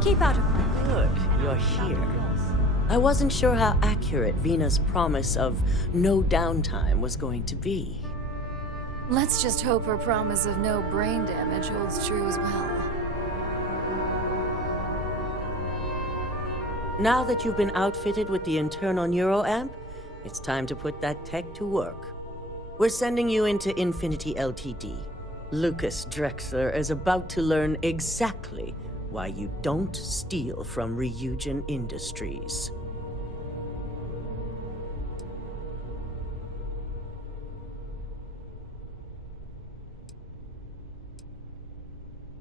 Keep out of... Good, you're here. I wasn't sure how accurate Vina's promise of no downtime was going to be. Let's just hope her promise of no brain damage holds true as well. Now that you've been outfitted with the internal neuroamp, it's time to put that tech to work. We're sending you into Infinity Ltd. Lucas Drexler is about to learn exactly why you don't steal from Ryujin Industries.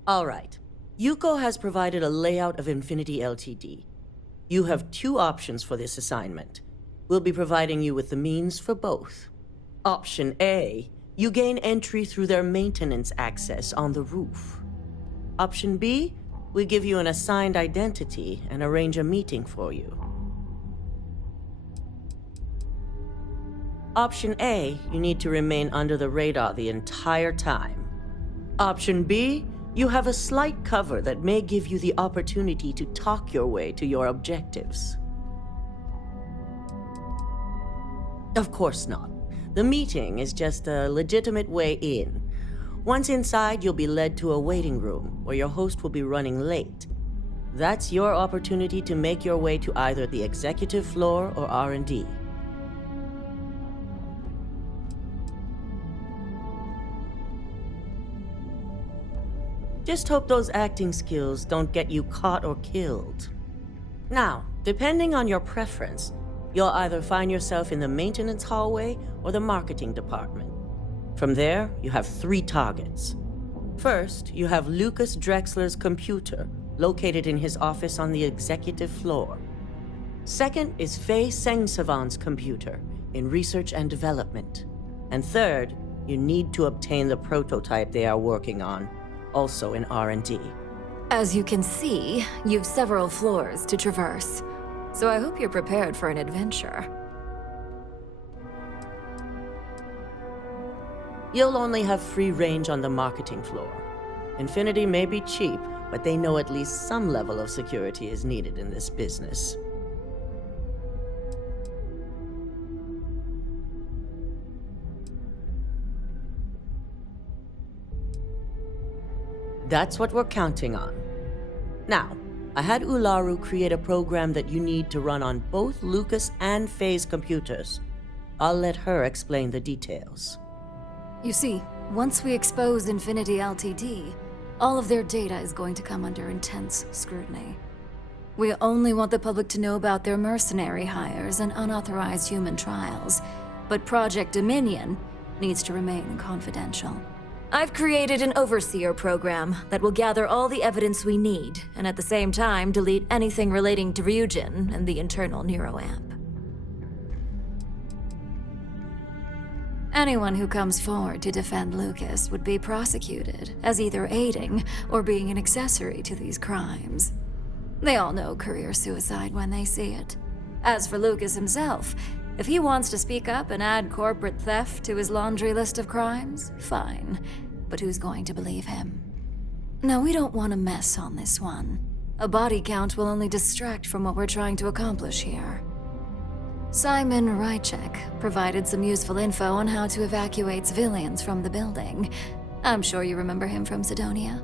All right. Yuko has provided a layout of Infinity Ltd. You have 2 options for this assignment. We'll be providing you with the means for both. Option A, you gain entry through their maintenance access on the roof. Option B, we give you an assigned identity and arrange a meeting for you. Option A, you need to remain under the radar the entire time. Option B, you have a slight cover that may give you the opportunity to talk your way to your objectives. Of course not. The meeting is just a legitimate way in. Once inside, you'll be led to a waiting room where your host will be running late. That's your opportunity to make your way to either the executive floor or R&D. Just hope those acting skills don't get you caught or killed. Now, depending on your preference, you'll either find yourself in the maintenance hallway or the marketing department. From there, you have 3 targets. First, you have Lucas Drexler's computer, located in his office on the executive floor. Second is Faye Sengsavant's computer, in research and development. And third, you need to obtain the prototype they are working on, also in R&D. As you can see, you've several floors to traverse, so I hope you're prepared for an adventure. You'll only have free range on the marketing floor. Infinity may be cheap, but they know at least some level of security is needed in this business. That's what we're counting on. Now, I had Ularu create a program that you need to run on both Lucas and Faye's computers. I'll let her explain the details. You see, once we expose Infinity Ltd., all of their data is going to come under intense scrutiny. We only want the public to know about their mercenary hires and unauthorized human trials, but Project Dominion needs to remain confidential. I've created an overseer program that will gather all the evidence we need, and at the same time delete anything relating to Ryujin and the internal neuroamp. Anyone who comes forward to defend Lucas would be prosecuted as either aiding or being an accessory to these crimes. They all know career suicide when they see it. As for Lucas himself, if he wants to speak up and add corporate theft to his laundry list of crimes, fine. But who's going to believe him? No, we don't want to mess on this one. A body count will only distract from what we're trying to accomplish here. Simon Rychek provided some useful info on how to evacuate civilians from the building. I'm sure you remember him from Sidonia.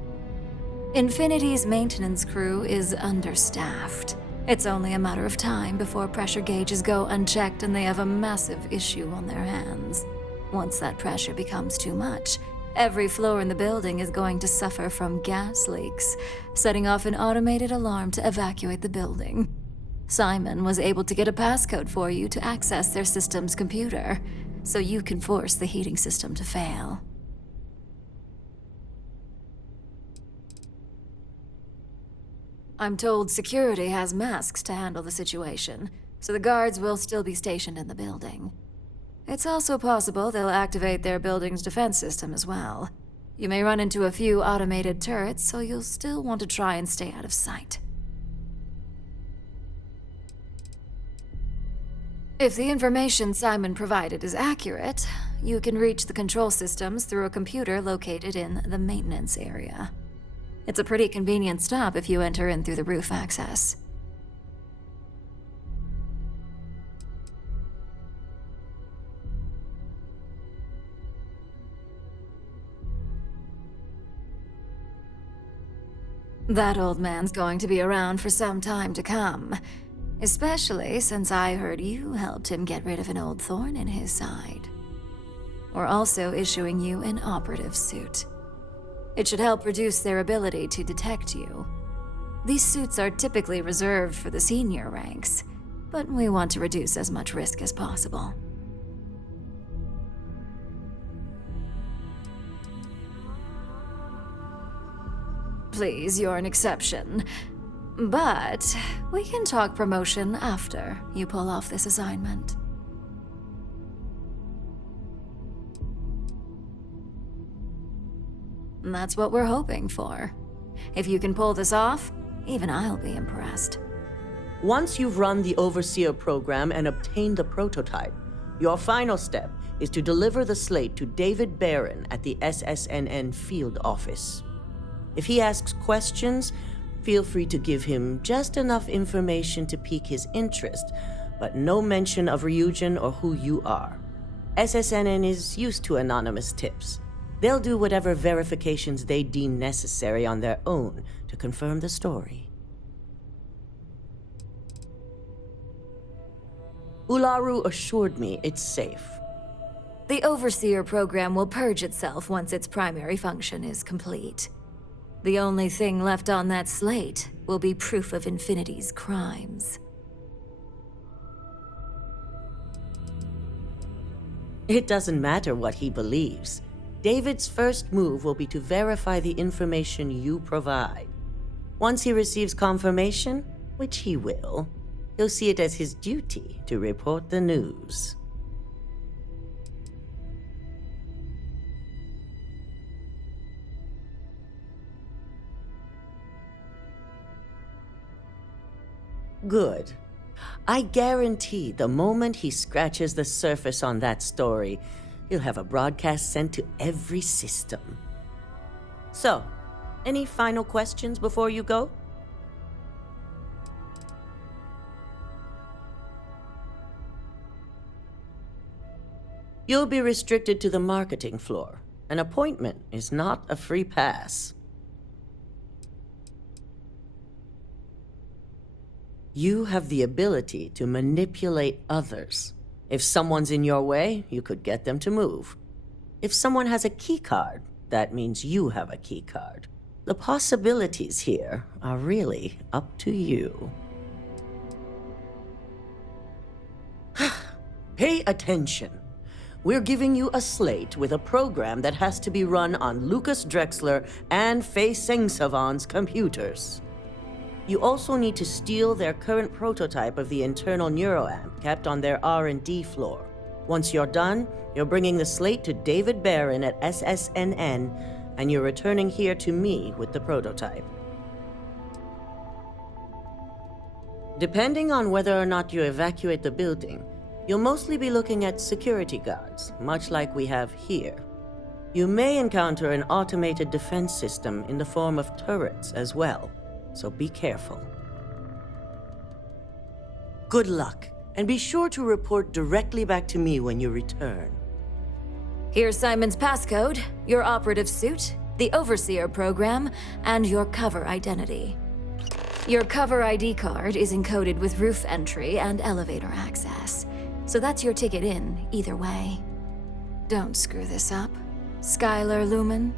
Infinity's maintenance crew is understaffed. It's only a matter of time before pressure gauges go unchecked and they have a massive issue on their hands. Once that pressure becomes too much, every floor in the building is going to suffer from gas leaks, setting off an automated alarm to evacuate the building. Simon was able to get a passcode for you to access their system's computer, so you can force the heating system to fail. I'm told security has masks to handle the situation, so the guards will still be stationed in the building. It's also possible they'll activate their building's defense system as well. You may run into a few automated turrets, so you'll still want to try and stay out of sight. If the information Simon provided is accurate, you can reach the control systems through a computer located in the maintenance area. It's a pretty convenient stop if you enter in through the roof access. That old man's going to be around for some time to come. Especially since I heard you helped him get rid of an old thorn in his side. We're also issuing you an operative suit. It should help reduce their ability to detect you. These suits are typically reserved for the senior ranks, but we want to reduce as much risk as possible. Please, you're an exception. But we can talk promotion after you pull off this assignment. And that's what we're hoping for. If you can pull this off, even I'll be impressed. Once you've run the Overseer program and obtained the prototype, your final step is to deliver the slate to David Barron at the SSNN field office. If he asks questions, feel free to give him just enough information to pique his interest, but no mention of Ryujin or who you are. SSNN is used to anonymous tips. They'll do whatever verifications they deem necessary on their own to confirm the story. Ularu assured me it's safe. The Overseer program will purge itself once its primary function is complete. The only thing left on that slate will be proof of Infinity's crimes. It doesn't matter what he believes. David's first move will be to verify the information you provide. Once he receives confirmation, which he will, he'll see it as his duty to report the news. Good. I guarantee the moment he scratches the surface on that story, he'll have a broadcast sent to every system. So, any final questions before you go? You'll be restricted to the marketing floor. An appointment is not a free pass. You have the ability to manipulate others. If someone's in your way, you could get them to move. If someone has a keycard, that means you have a keycard. The possibilities here are really up to you. Pay attention. We're giving you a slate with a program that has to be run on Lucas Drexler and Faye Sengsavan's computers. You also need to steal their current prototype of the internal neuroamp kept on their R&D floor. Once you're done, you're bringing the slate to David Barron at SSNN, and you're returning here to me with the prototype. Depending on whether or not you evacuate the building, you'll mostly be looking at security guards, much like we have here. You may encounter an automated defense system in the form of turrets as well. So be careful. Good luck, and be sure to report directly back to me when you return. Here's Simon's passcode, your operative suit, the Overseer program, and your cover identity. Your cover ID card is encoded with roof entry and elevator access, so that's your ticket in, either way. Don't screw this up, Skylar Lumen.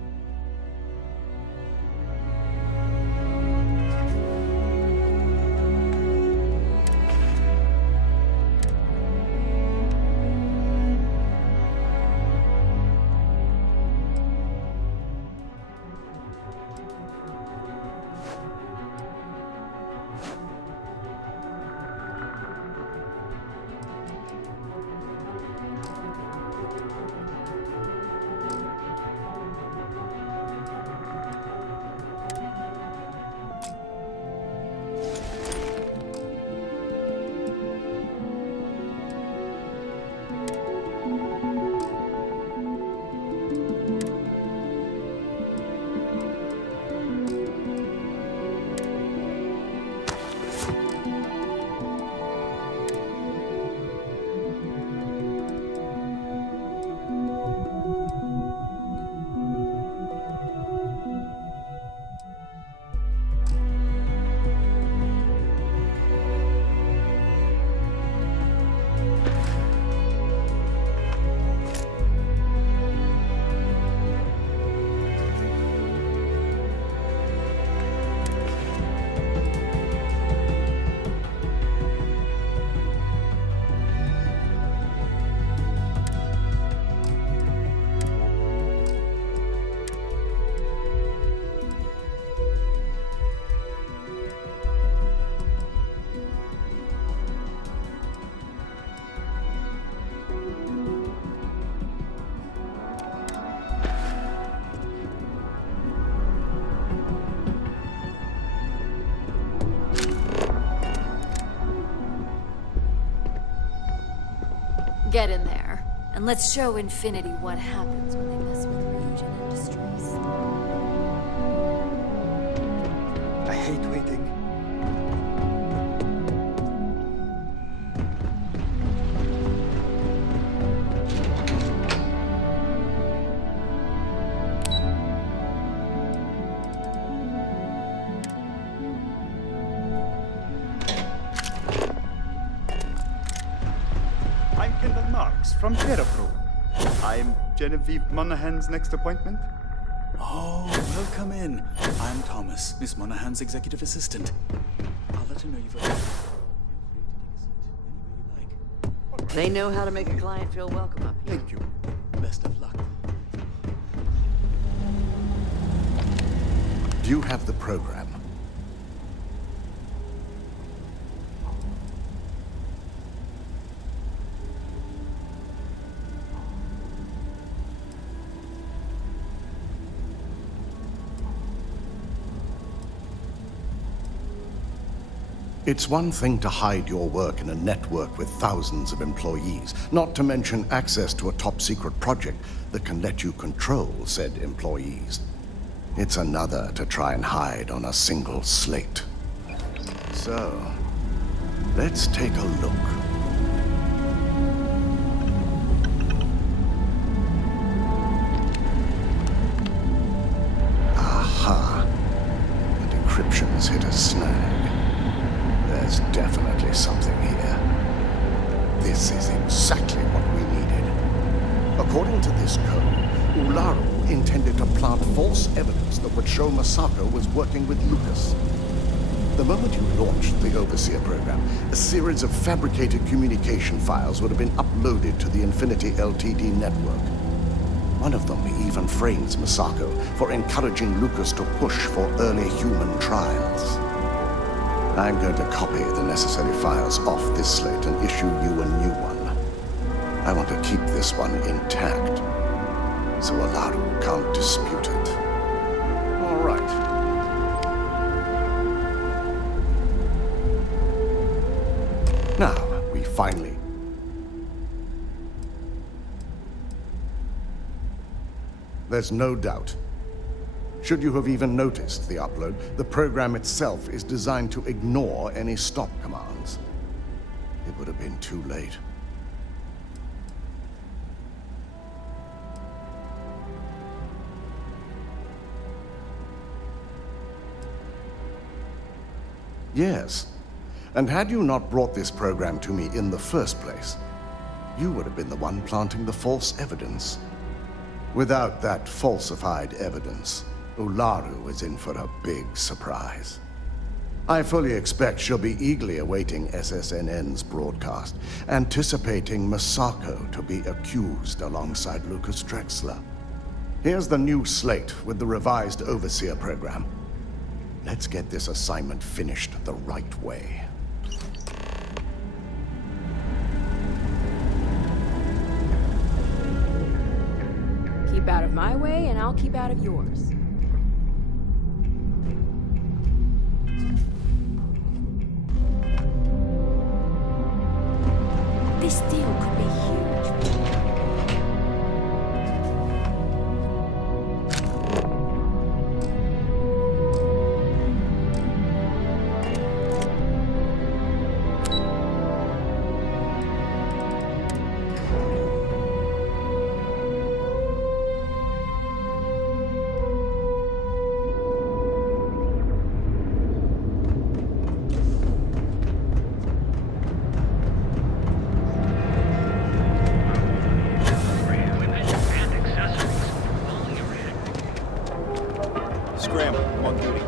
Get in there, and let's show Infinity what happens when they mess with Ryujin Industries. I hate waiting. I'm Kendall Marks from TerraPro. I'm Genevieve Monaghan's next appointment. Oh, welcome in. I'm Thomas, Miss Monaghan's executive assistant. I'll let her know you've arrived. They know how to make a client feel welcome up here. Thank you. Best of luck. Do you have the program? It's one thing to hide your work in a network with thousands of employees, not to mention access to a top-secret project that can let you control said employees. It's another to try and hide on a single slate. So, let's take a look. Aha! The decryption's hit a snag. There's definitely something here. This is exactly what we needed. According to this code, Ularu intended to plant false evidence that would show Masako was working with Lucas. The moment you launched the Overseer program, a series of fabricated communication files would have been uploaded to the Infinity Ltd network. One of them even frames Masako for encouraging Lucas to push for early human trials. I'm going to copy the necessary files off this slate and issue you a new one. I want to keep this one intact, so Ularu can't dispute it. All right. Now, we finally... There's no doubt. Should you have even noticed the upload, the program itself is designed to ignore any stop commands. It would have been too late. Yes, and had you not brought this program to me in the first place, you would have been the one planting the false evidence. Without that falsified evidence, Ularu is in for a big surprise. I fully expect she'll be eagerly awaiting SSNN's broadcast, anticipating Masako to be accused alongside Lucas Drexler. Here's the new slate with the revised Overseer program. Let's get this assignment finished the right way. Keep out of my way, and I'll keep out of yours. This deal could be huge. Scramble. I'm on duty.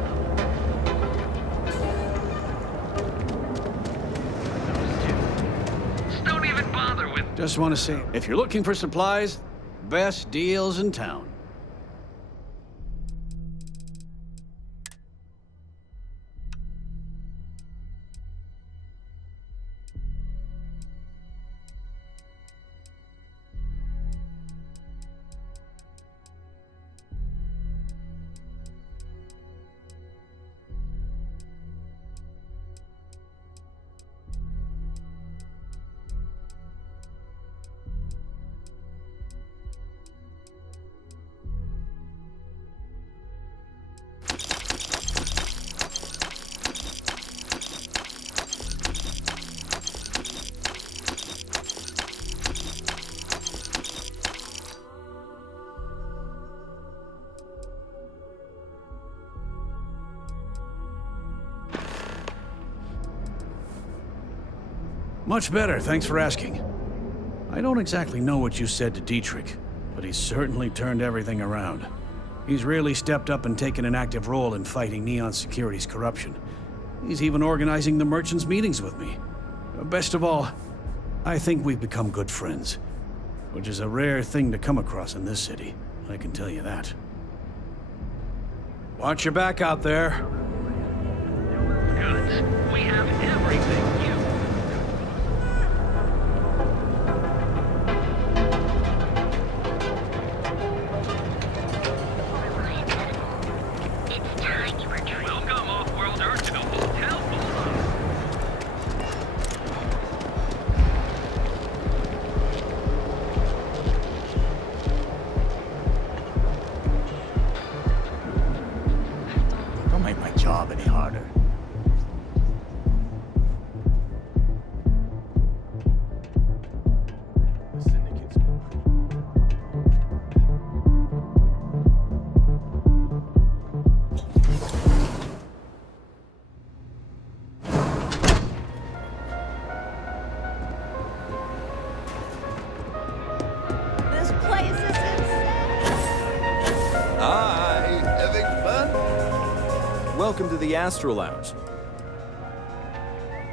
Don't even bother with... Just want to say, if you're looking for supplies, best deals in town. Much better, thanks for asking. I don't exactly know what you said to Dietrich, but he's certainly turned everything around. He's really stepped up and taken an active role in fighting Neon Security's corruption. He's even organizing the merchants' meetings with me. Best of all, I think we've become good friends, which is a rare thing to come across in this city, I can tell you that. Watch your back out there. Goods. We have everything you... Welcome off-world Earth to the Hotel Boulevard. Don't make my job any harder. This place is insane! Hi, having fun? Welcome to the Astro Lounge.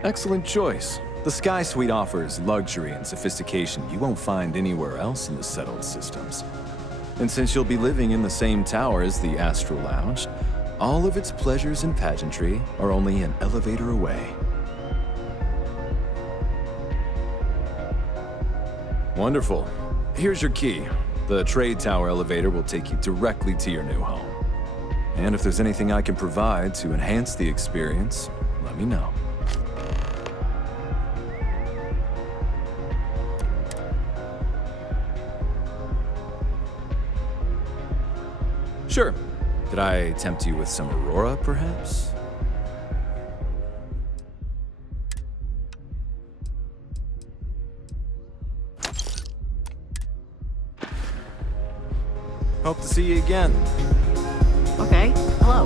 Excellent choice. The Sky Suite offers luxury and sophistication you won't find anywhere else in the settled systems. And since you'll be living in the same tower as the Astro Lounge, all of its pleasures and pageantry are only an elevator away. Wonderful. Here's your key. The trade tower elevator will take you directly to your new home. And if there's anything I can provide to enhance the experience, let me know. Sure. Could I tempt you with some Aurora, perhaps? Hope to see you again. Okay, hello.